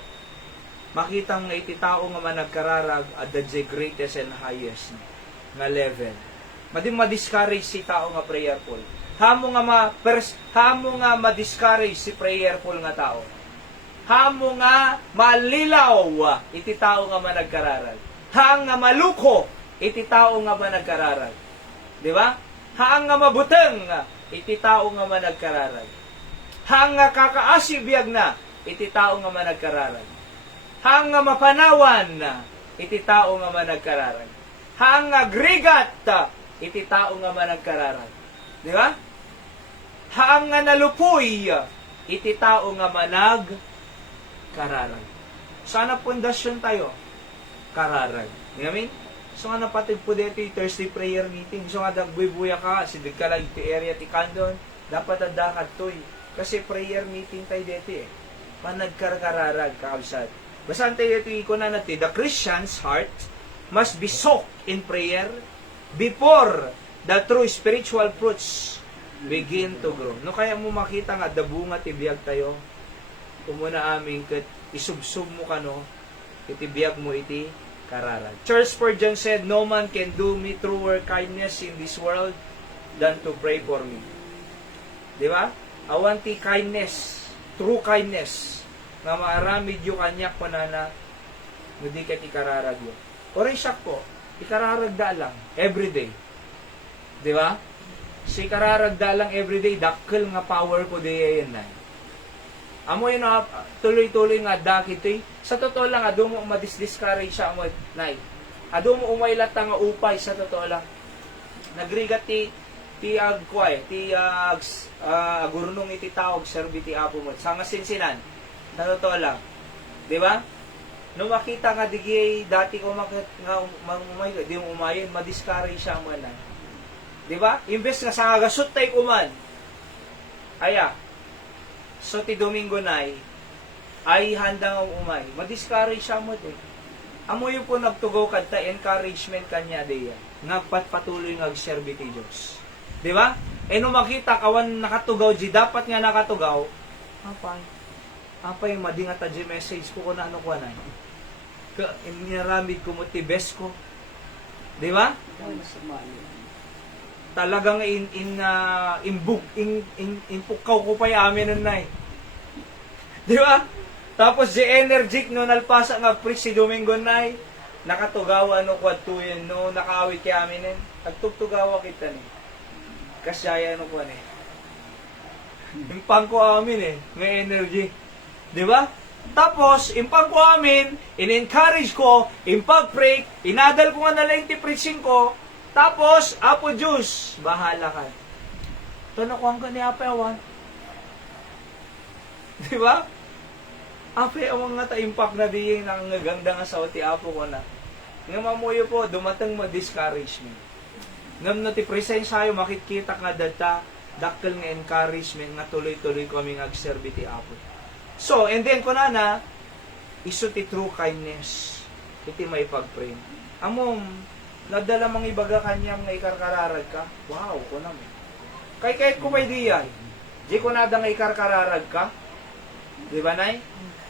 makita nga iti tao nga managkararag at the greatest and highest nga level. Madim ma-discourage si tao nga prayerful. Hamo nga ma-discourage si prayerful nga tao. Hamo nga malilaw iti tao nga managkararag. Hang nga maluko iti tao nga managkararag. Di ba? Hang nga mabuteng iti tao nga managkararag. Hang nga kakaasibiyag na iti tao nga managkararag. Hang nga mapanawan iti tao nga managkararag. Hang nga grigat iti tao nga managkararag. Di ba? Hang nga nalupoy iti tao nga kararag. Sana pundasyon tayo. Kararag. Ngamin? So nga napatid po dito yung Thursday prayer meeting. So nga dagbubuya ka, sidig ka lang iti area ti kandon, dapat adakad to'y. Kasi prayer meeting tayo dito eh. Panagkararag, kakabsat. Basan tayo dito ikunan natin, the Christian's heart must be soaked in prayer before the true spiritual fruits begin to grow. No kaya mo makita nga, dabunga tibiyag tayo, umuna aming isubsub mo kano, itibiyag mo iti kararag. Charles Spurgeon said, no man can do me truer kindness in this world than to pray for me. Di ba? Awan ti kindness, true kindness, nga maaramid yung kanyak panana, hindi ka ti kararag yun. Oray siyak po, ikararagda lang, everyday. Di ba? Si kararagda lang everyday, dakkel nga power ko di yan na. Amo yun na tuloy-tuloy nga dakitoy. Sa totoo lang, ado mo madis-discourage siya mo, nay. Ado mo umailat nga upay, sa totoo lang. Nagrigat ti agkway, agurnong iti tawag, serbi ti apo mo. Sa nga sinsinan, sa totoo lang. Di ba? Nung makita nga digay, dati ko umay, di mo umayon, madiscourage siya mo na. Di ba? Imbes nga sa agasot tayo kuman. Aya, so ti Domingo nay, ay handang umay. Madiscourage siya mo din. Amo yung po nagtugaw kadta encouragement kanya diya. Nagpatuloy ngagserbi ti Diyos. Di ba? E nung makita kawan nakatugaw di dapat nga nakatugaw. Apay madingat di message ko na ano ko na. Iniramid ko mo ti best ko. Di ba? Talagang impukaw ko pa yamin nun nay. Di ba? Tapos si energetic no nalpasa nga preach si Domingo nay, nakatugawa no kwadtuyen no nakawit kay amin nagtugtugawa kita ni. Kasyaya no ko ni. Impang ko amin eh, ng energy. Di ba? Tapos, impang ko amin, in-encourage ko, impag-pray, inadal ko nga nalang preaching ko, tapos, Apo Diyos, bahala ka. Ito na ko ang gani Apo Ewan. Di ba? Apo Ewan nga ta-impact na diyin ang ganda nga sa ti Apo ko na. Nga mamuyo po, dumatang ma-discourage niyo. Ngam na ti presensya yo, makikita nga data, dakkel nga encouragement nga tuloy-tuloy kami nga agserbi ti Apo. So, and then ko na, iso ti true kindness. Iti may pag-pray. Amom, nadala mang ibaga kanyang nga ikarkararag ka. Wow, ko naman. Kahit ko may diyan. Di ko nada nga ikarkararag ka. Di ba, Nay?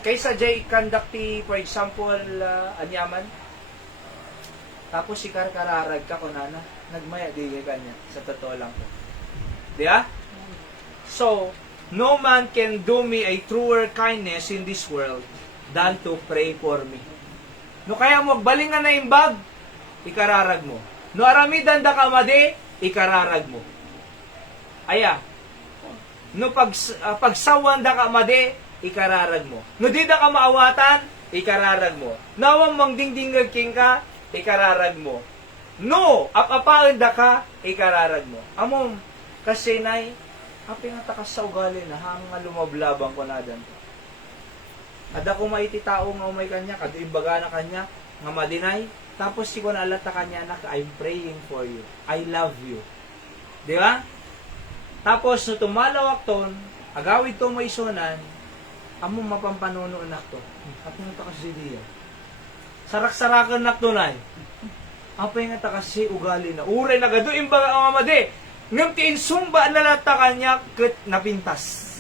Kaysa jay conducti, for example, anyaman. Tapos ikarkararag ka ko na, nagmaya di kanya. Sa totoo lang po. Di ba? So, no man can do me a truer kindness in this world than to pray for me. No kaya mo, balingan na imbag, ikararag mo. No aramidan da kamade, ikararag mo. Aya. No pagsawan da kamade, ikararag mo. No di da ka maawatan, ikararag mo. Nawang mangdingdingag king ka, ikararag mo. No, apapaan da ka, ikararag mo. Amom, kasi nay, api nga takas sa ugali na hanga lumablabang ko na dan. Ada ko maiti tao nga umay kanya, kado imbaga na kanya, nga madinay, tapos si ko na alata kanya na, I'm praying for you. I love you. Di ba? Tapos, no tumalawak ton, agawid to may sunan, among mapampanuno na to. Api nga takas si diya. Sarak-sarakan na to na. Api nga takas si ugali na. Uray na gado imbaga ang amade. Ngam ti insumba nalata kanya ket napintas.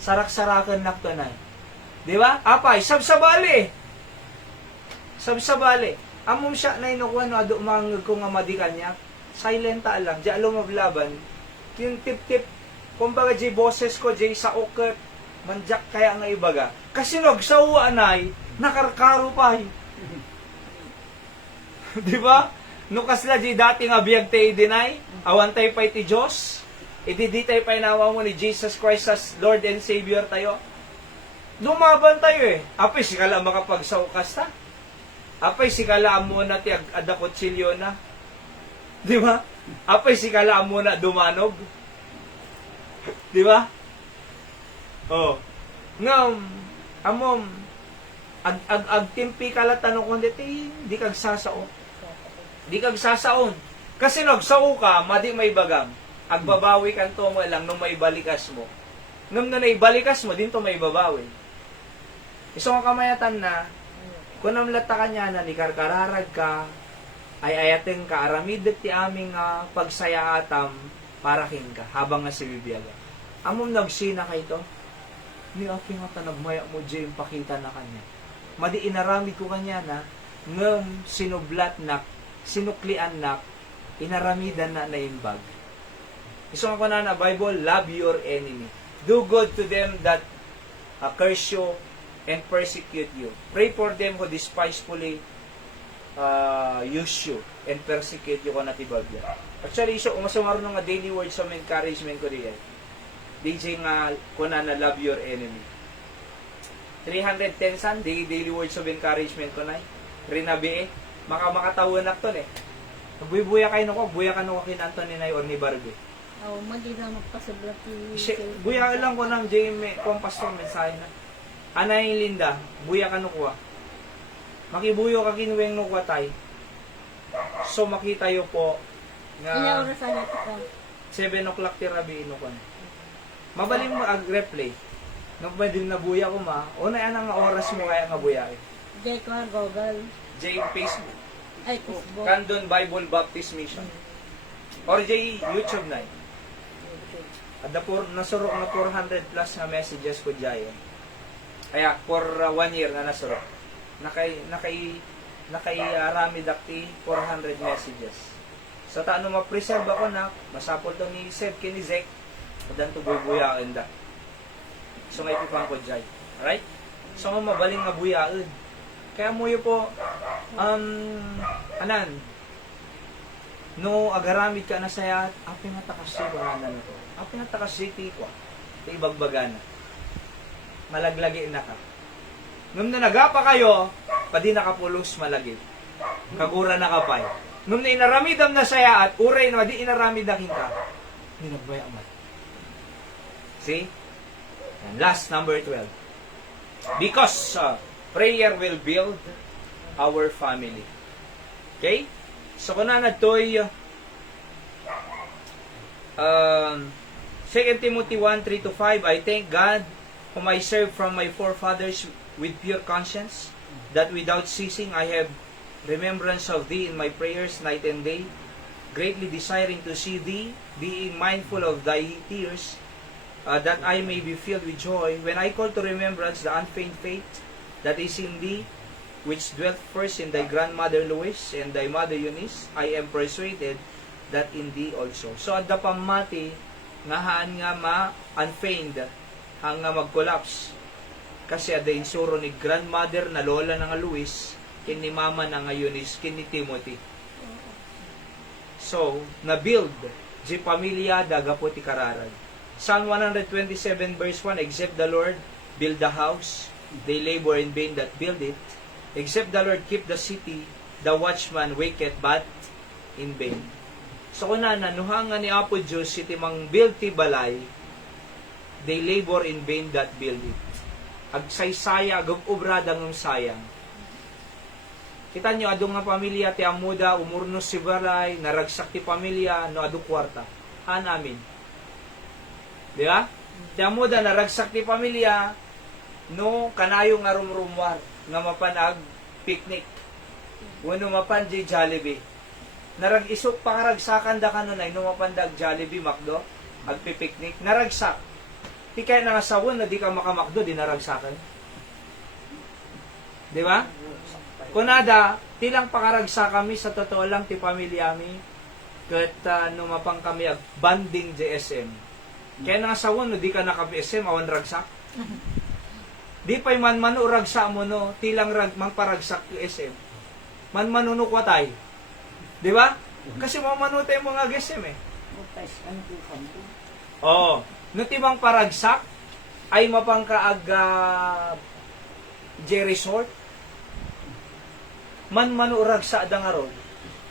Sarak-sarakan naktanay. Di ba? Apay, sabsabali. Sabsabali. Amom siya na inukuha no ado umangag ko nga madi kanya. Silent ta lang. Diya lumablaban. Yung tip-tip. Kumbaga di boses ko, di sa uket. Manjak kaya nga ibaga. Kasi nagsawa anay, nakarkaro pa. Di ba? No kasla di dati nga biyag tayo dinay, awan tayo pa iti Diyos, di tayo pa inawa mo ni Jesus Christ as Lord and Savior tayo. Lumaban tayo eh. Apay si kala makapagsaukas ta. Apay si kala mo na ti adakotsilyo na. Di ba? Apay si kala mo na dumanog. Di ba? Oh. Ngam, amom, agtimpi kala tanong ko di kag sasao. Di kag sasaon. Kasi nagsao ka, madi may bagang. Agbabawi kan to mo lang nung may balikas mo. Nung na naibalikas mo, din to may babawi. Isang kamayatan na, kung namlata ka niya na nikarkararag ka, ay ayating ka, aramid ti aming pagsaya atam, para kin ka, habang nga si bibiyaga. Amom nagsina ka ito, ni aking nga nagmaya mo dyan, pakita na kanya. Madi inaramid ko kanya na, ngam sinublat na, sinuklian na, inaramidan na naimbag. Isang ko na Bible, love your enemy. Do good to them that curse you and persecute you. Pray for them who despitefully use you and persecute you na tibagya. Actually, so, umasumaro nga daily words of encouragement ko diyan. DJ nga ko na love your enemy. 310 san, daily words of encouragement ko na. Rinabi makatawa na to eh. Buya kayo nako, buya ka nako kin Anthony Nay or ni Barbie. Oh, madi na magpasablat ni. Buya lang ko ng Jamie, kung pastor mensahe na. Anay Linda, buya ka nako. Makibuyo ka kinweng nako tay. So makita yo po nga Ilang oras na ito? 7 o'clock ti rabi ino ko. Mabaling mo ag-replay. Nung pwede na buya ko ma, una yan ang oras mo kaya nga buya eh. Jay ko Google. J Facebook. Ay, Facebook. Candon Bible Baptist Mission. Or J YouTube na. At nasurok na 400 plus na messages ko dyan. Kaya, for 1 year na nasurok. Rami dakti 400 messages. Sa taano ma-preserve ako na, masapol to ni Seb kinizek, kadan to bubuyain da. So, may ipipang ko dyan. Alright? So, mabaling nga buyain. Kaya mo yun po, no, agaramid ka na saya, api nga takasi, wala na to. Api nga takasi, ko. ti ibagbaga na. Malaglagi na ka. Ngam na nagapa kayo, padi nakapulos malagit. Kagura na kapay. Ngam na inaramidam na saya at uray na di inaramidam ka, ninagbaya man. See? And last, number 12. Because prayer will build our family. Okay? So, kung na to'y 2 Timothy 1:3-5, I thank God whom I serve from my forefathers with pure conscience, that without ceasing I have remembrance of thee in my prayers night and day, greatly desiring to see thee, being mindful of thy tears, that I may be filled with joy, when I call to remembrance the unfeigned faith that is in thee, which dwelt first in thy grandmother Lois and thy mother Eunice. I am persuaded that in thee also. So, adda pamati, nga haan nga ma-unfeigned, hang nga mag-collapse. Kasi ada insuro ni grandmother na lola na nga Luis, kini mama na nga Eunice, kini Timothy. So, na-build, di pamilya, dagapo ti kararag. Psalm 127 verse 1, except the Lord build the house, they labor in vain that build it. Except the Lord keep the city, the watchman waketh but in vain. So kung nanuhangan ni Apo Diyos, iti mang build ti balay, they labor in vain that build it. Agsaysaya, agub-obrada ng sayang. Kita nyo, adong nga pamilya, ti amuda, umurnos si balay, naragsak ti pamilya, no adu kwarta. Amin. Di ba? Ti amuda, naragsak ti pamilya, no kanayo nga rumrumwar, nga mapanag picnic. Wano mapan di Jollibee. Narag-isok pangaragsakan da kanunay, no mapandag Jollibee, Macdo, agpipiknik, naragsak. Di kaya nangasawon na di ka makamakdo, di naragsakan. Di ba? Kunada, tilang pangaragsa kami, sa totoo lang, ti pamilya mi, kat numapang kami ag banding JSM. Kaya nangasawon, no di ka naka-BSM, awan ragsak. Di pa'y man uragsa mo no, tilang mangparagsak to SM. Man-manuno kwatay. Di ba? Kasi mamanutay mo nga SM eh. Oo. No timang paragsak, ay mapangkaag J-Resort. Man-manuragsa da nga ron.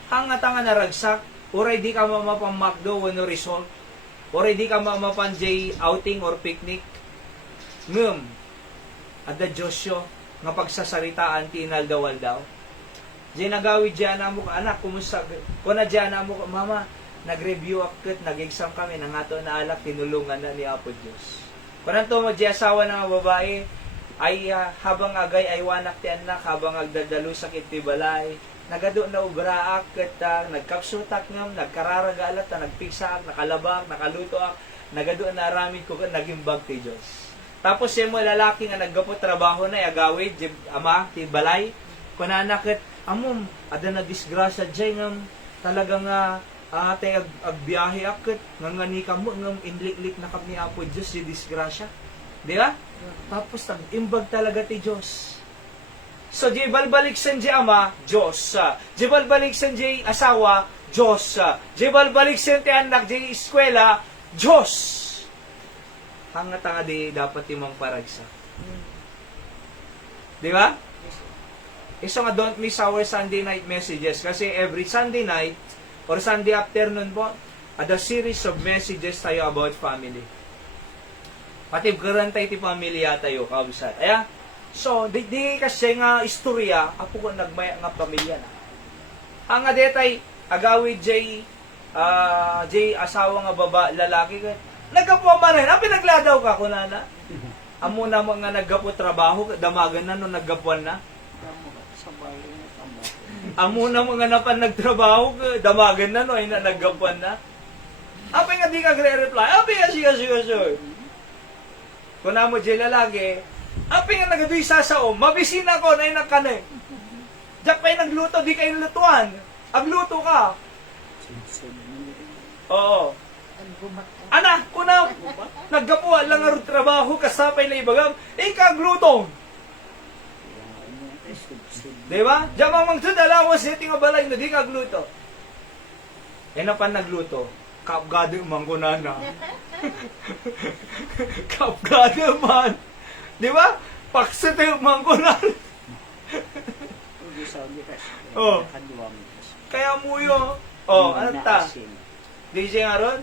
Hanga-tanga na ragsak, oray di ka mamapang McDo wano resort. Oray di ka mamapang J-outing or picnic. Ngum, ada Josyo nga pagsasaritaan ti inaldawal daw. Diyan nagawid diyan na mo anak kumusta ko na diyan na mo mama nag-review akit nag-exam kami nang ato na alak tinulungan na ni Apo Dios. Kunan to mo diya asawa ng babae ay habang agay ay wanak ti anak habang agdadalo sakit ti balay nagado na ubraak ket nagkapsutak ngam nagkararaga alat nagpiksak nakalabak nakaluto nagado na aramid ko nagimbag ti Dios. Tapos yung mga lalaki nga naggapo trabaho na agawid, ama, ti balay, kunanakit, amom, ada na disgrasya dyan nga talagang ate agbiyahe akit, nga ni kamo, nga inlik-lik na kami Apo Diyos, di disgrasya. Di ba? Tapos imbag talaga ti Diyos. So, di balbaliksan di ama, Diyos. Di balbaliksan di asawa, Diyos. Di balbaliksan ti anak, di eskwela, Diyos. Hanga-tanga di dapat timang paragsa. Di ba? Isa nga don't miss our Sunday night messages kasi every Sunday night or Sunday afternoon po, ada series of messages tayo about family. Pati garantay ti pamilya tayo, kausat. Aya, so, di kasi nga istorya, apo ko nagmaya nga pamilya na. Hanga detay, agawid jay asawa nga baba, lalaki ka, nagkapo man rin. Pinagladaw ka, kunana. Amo na mga naggapo trabaho, damagan na nung naggapuan na. Amo na mga napan nagtrabaho, damagan na no, ay na naggapuan na. Apay nga di ka gre-reply. Apay nga siya. Kuna mo dyan lalaki, apay nga nagadoy sasao, mabisina ko na inakanay. Diyak pa'y nagluto, di kayo lutuan. Agluto ka. Oo. Ana, kuna, naggapuan lang ang trabaho, kasapay na ibagam, ikagluto. Diba? Diyan mang magdadalawas, iti nga balay na di kagluto. Yan na pa nagluto. Kapgado man ko na. Kapgado man. Di ba? Paksito man ko na. Oh. Kaya mo yun. Oh, ano ta? DJ nga ron?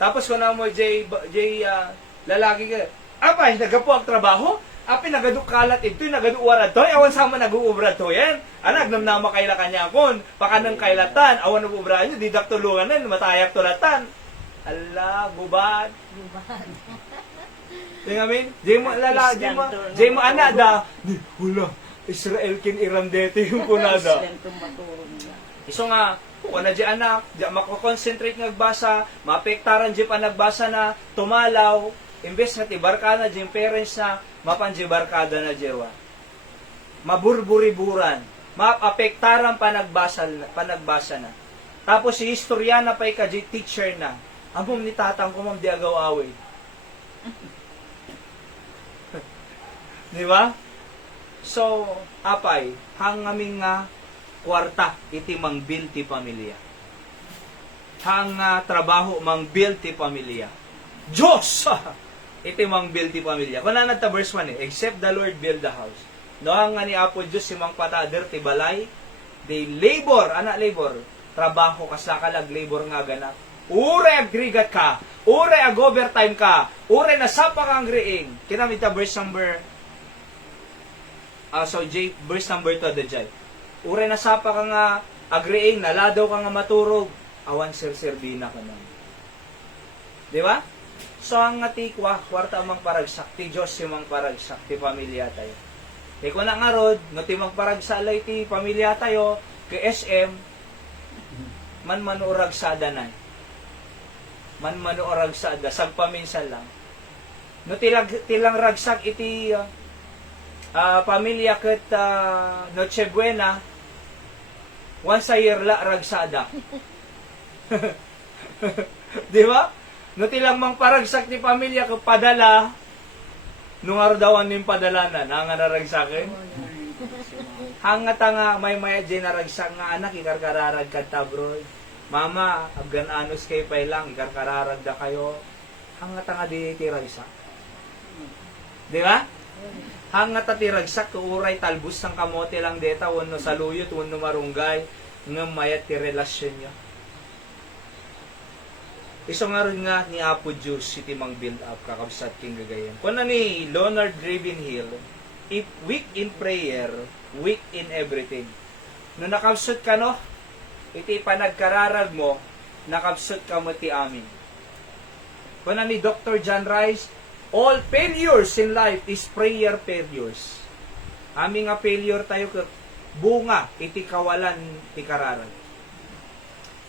Tapos kung na mo, lalaki ka, apay, nagapo ang trabaho? Apay, nagadukalat ito, nagaduwarad to, awan sama nag-uubra to yan. Anak, namnama kaila kanya akon, pakanang kailatan, awan nag-uubra nyo, didak tulungan na, matayak tulatan. Ala, gubad. Gubahan. Yung amin, jay mo anak da, wala, Israel kin Iran dete yung kunada. Iso nga, kung na di anak, di makakonsentrate nagbasa, maapektaran di pa nagbasa na, tumalaw, imbes na tibarka na di parents na, mapanjibarkada na diwa. Maburburiburan, maapektaran pa nagbasa na. Tapos si historia na pa ka di teacher na, amom ni tatang ko mam di agaw away. Di ba? So, apay, hang aming nga kwarta iti mang bil ti pamilya. Hang trabaho mang bil ti pamilya. Diyos! Iti mang bil ti pamilya. Kung nanad ta verse 1 except the Lord build the house. No hang nga ni Apo Diyos si mang patader ti balay, they labor, anak labor, trabaho kasakalag labor nga ganap. Ure agrigat ka, ure ag overtime ka, ure nasapa kang griing. Kinamit ta verse number verse number 2 adjay. Ure na sapa ka nga agreeng, naladaw ka nga maturog, awan sir-serbina ka na. Di ba? So, ang nga tikwa, kwarta amang paragsak, ti Diyos yung mang paragsak, ti pamilya tayo. E kung na nga rod, no ti mang paragsalay ti pamilya tayo, ke SM, man manuurag sada na. Man manuurag sada, sagpaminsan lang. No tilang ragsak iti pamilya ket Noche Buena, once a year la ragsada. Di ba? No tilang mang paragsak ni pamilya ko padala, nung ardawan ning padalanan, nga naragsakin. Hangat nga may dyan naragsak nga anak, ikarkararag ka tabroy. Mama, abgan anos kay pay lang, ikarkararag da kayo. Hangat nga di tiragsak. Di ba? Hangat at tiragsak, uuray talbus ng kamote lang deta, wano saluyot, wano marunggay, nga mayat ti relasyon nyo. Iso nga rin nga ni Apo Diyos, iti mang build up, kakabsat king gagayan. Kung na ni Leonard Ravenhill, if weak in prayer, weak in everything. No nakabsat ka no, iti panagkararag mo, nakabsat ka mo ti amin. Kung na ni Dr. John Rice, all failures in life is prayer failures. Aming nga failure tayo bunga iti kawalan ti kararag.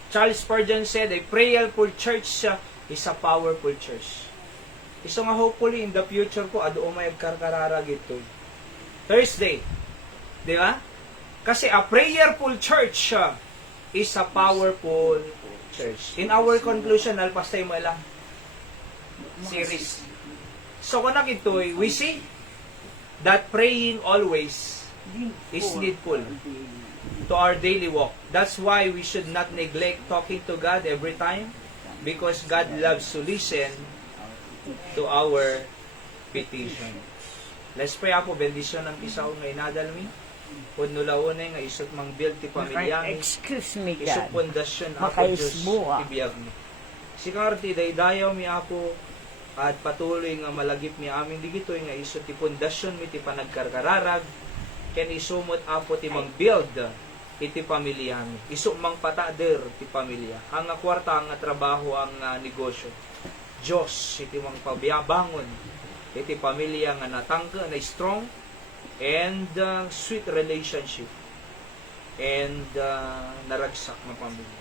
Charles Spurgeon said, a prayerful church is a powerful church. Iso nga hopefully in the future ko, ado may karkararag ito. Thursday. Di ba? Kasi a prayerful church is a powerful church. In our conclusion, alpastay mo lang series. So kung nakitoy, we see that praying always is needful to our daily walk. That's why we should not neglect talking to God every time, because God loves to listen to our petition. Let's pray po, bendisyon ng pisaw nga inadalmi. Kung nulaunay nga isot mang build ti pamilyami. Excuse me, Isot God. pundasyon ako Diyos ibiyag mi. Sikarti daydayaw mi ako at patuloy nga malagip mi amin digitoy nga isot ti pundasyon mi ti panagkarkararag ken isumot apo ti mang build iti pamilya mi. Isu mang patader ti pamilya. Ang kwarta ang trabaho ang negosyo. Diyos iti mang pabiyabangon iti pamilya nga natangka na strong and sweet relationship and naragsak na pamilya.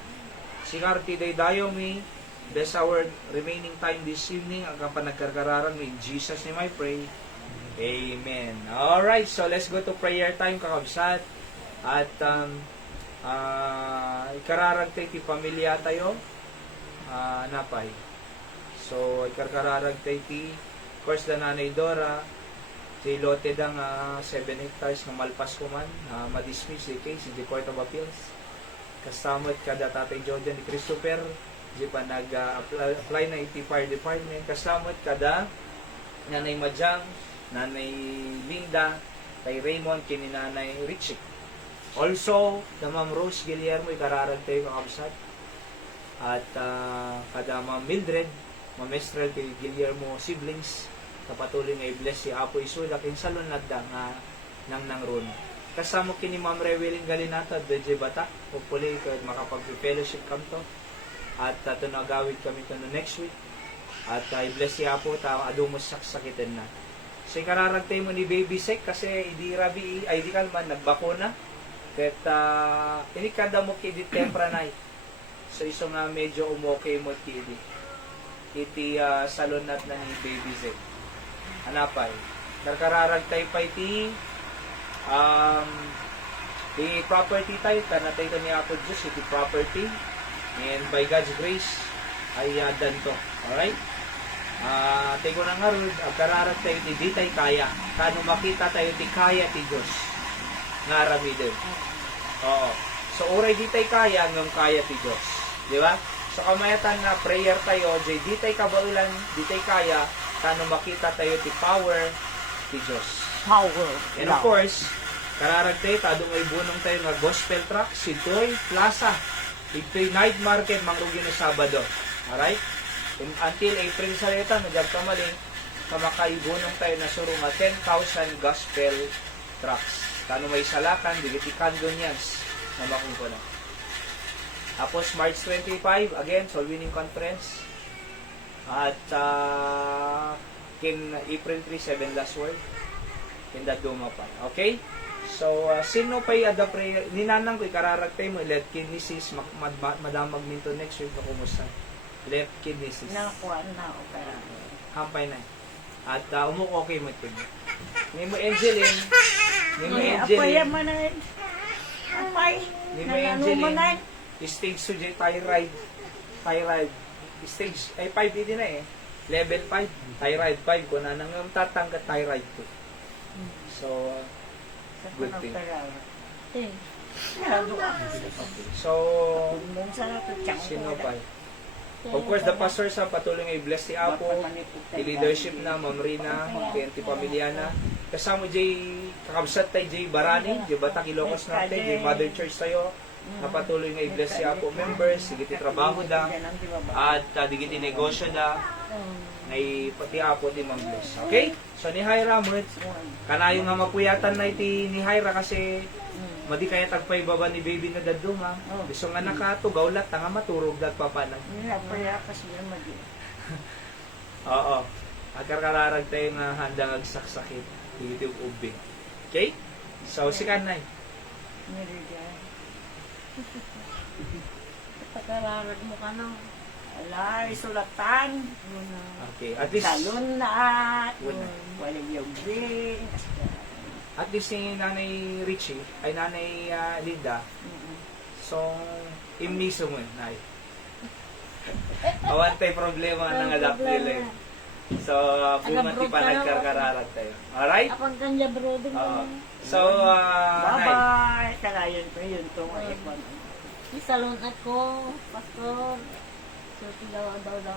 Sikarti daydayo mi. Bless our remaining time this evening. Ang kapanagkarkararan mi in Jesus name I pray. Amen. Alright, so let's go to prayer time, kakabsat. At ikararag tayo ti pamilya tayo. Napay. So, ikararag tayo ti first the Nanay Dora. Ti lote dang 7 hectares na malpas ko man. Madismiss the case in the Court of Appeals. Kasamot kada Tatay Jordan ni Christopher. di pa nag-apply na iti fire department. Kasamot kada Nanay Majang, Nanay Linda, kay Raymond, kini Nanay Richie. Also, the Ma'am Rose Guillermo, ikararantay kakabsat. At kada Ma'am Mildred, Ma'am Estrel, kay Guillermo siblings, kapatuloy nga i-bless si Apo Isula, kinsalon na da nga nang ron. Kasama kini Ma'am Rewelin Galinata, DJ Bata, hopefully, makapag-fellowship kami to. At tunagawid kami to no next week. At i-bless si Apo, adumos saksakitin na. So, ikararantay mo ni Baby Sek kasi hindi rabi, ay di kalman, nagbakuna. Ket ini kada mo kidi tempra na. So iso nga medyo umokay mo kidi. Iti salon nat na ni Baby Sek. Hanapay. Karkararagtay pa iti the property tayo, tanatay ko ni Apo Diyos, iti property. And by God's grace, ay dan to. Alright? Tayo ko na nga rin, kararag tayo, di tayo kaya. Kano makita tayo, di kaya ti Diyos. Nga rami din. Oo. So, oray di tayo kaya, ng kaya ti Diyos. Di ba? So, kamayatan na prayer tayo, di tayo kabaulan, di tayo kaya, kano makita tayo, ti power ti Diyos. Power. And of course, kararag tayo, tadong ay bunong tayo nga gospel truck, si Toy Plaza. Ito'y night market, mangrugi na Sabado. Alright? Until April sa leta, nagyag ka maling, kamakaibunong tayo na suro nga 10,000 gospel trucks. Kano may salakan, digiti Candonians, na makungko na. Tapos March 25, again, Soul Winning Conference. At kin April 3, 7 last word. Kinda duma pa. Okay? So, sino pa ada prayer? Ninanang ko, ikararagtay mo, let kidneys, madamag minto next week, kumusta? Let kidneys. Nakuha na ako para. Hampay na. At okay mo ito. Hindi mo Angeline. Hindi mo Apaya Angeline. man na rin. Amay. Hindi mo Nalano mo na. Angeline. Stage 2 thyroid. Thyroid. Stage, ay 5 din na eh. Level 5. Thyroid 5. Kung na nang tatanggat thyroid 2. So, good thing. Eh, So, sino pa? Of course, the pastor sa patuloy nga i-bless si Apo, i-leadership na, Ma'am Rina, Magpenti Pamilyana. Kasama Jay, kakabsat tayo Jay Barani, Jay Batak Ilocos natin, Jay Mother Church tayo, na patuloy nga i-bless si Apo members, digiti trabaho da, at digiti negosyo da, ngay pati Apo di mag-bless. Okay? So, ni Hyra, kanayo nga mapuyatan na iti ni Hyra kasi madi kaya tagpay baba ni baby na daduma. Gusto nga nakato, gaulat, tanga maturog dat papanag. Apaya kasi naman din. Oo. Agkarkararag tayo nga handang agsaksakit. Dito yung ubing. Okay? So, si Kanay. Nirigan. pagkararag mo ka nang Ala, isulatan. Okay. At least, Salon na. Wala. Walang yubing. at least si Nanay Richie, ay Nanay Linda, so, imiso mo, Nay. Awan tayo problema ng adapt nila eh. So, bumati pa nagkarkararag tayo. Alright? Apang kanya brother mo. So, Nay. Bye-bye. Kalayon ko yun itong Isalon ako, pastor. So, daw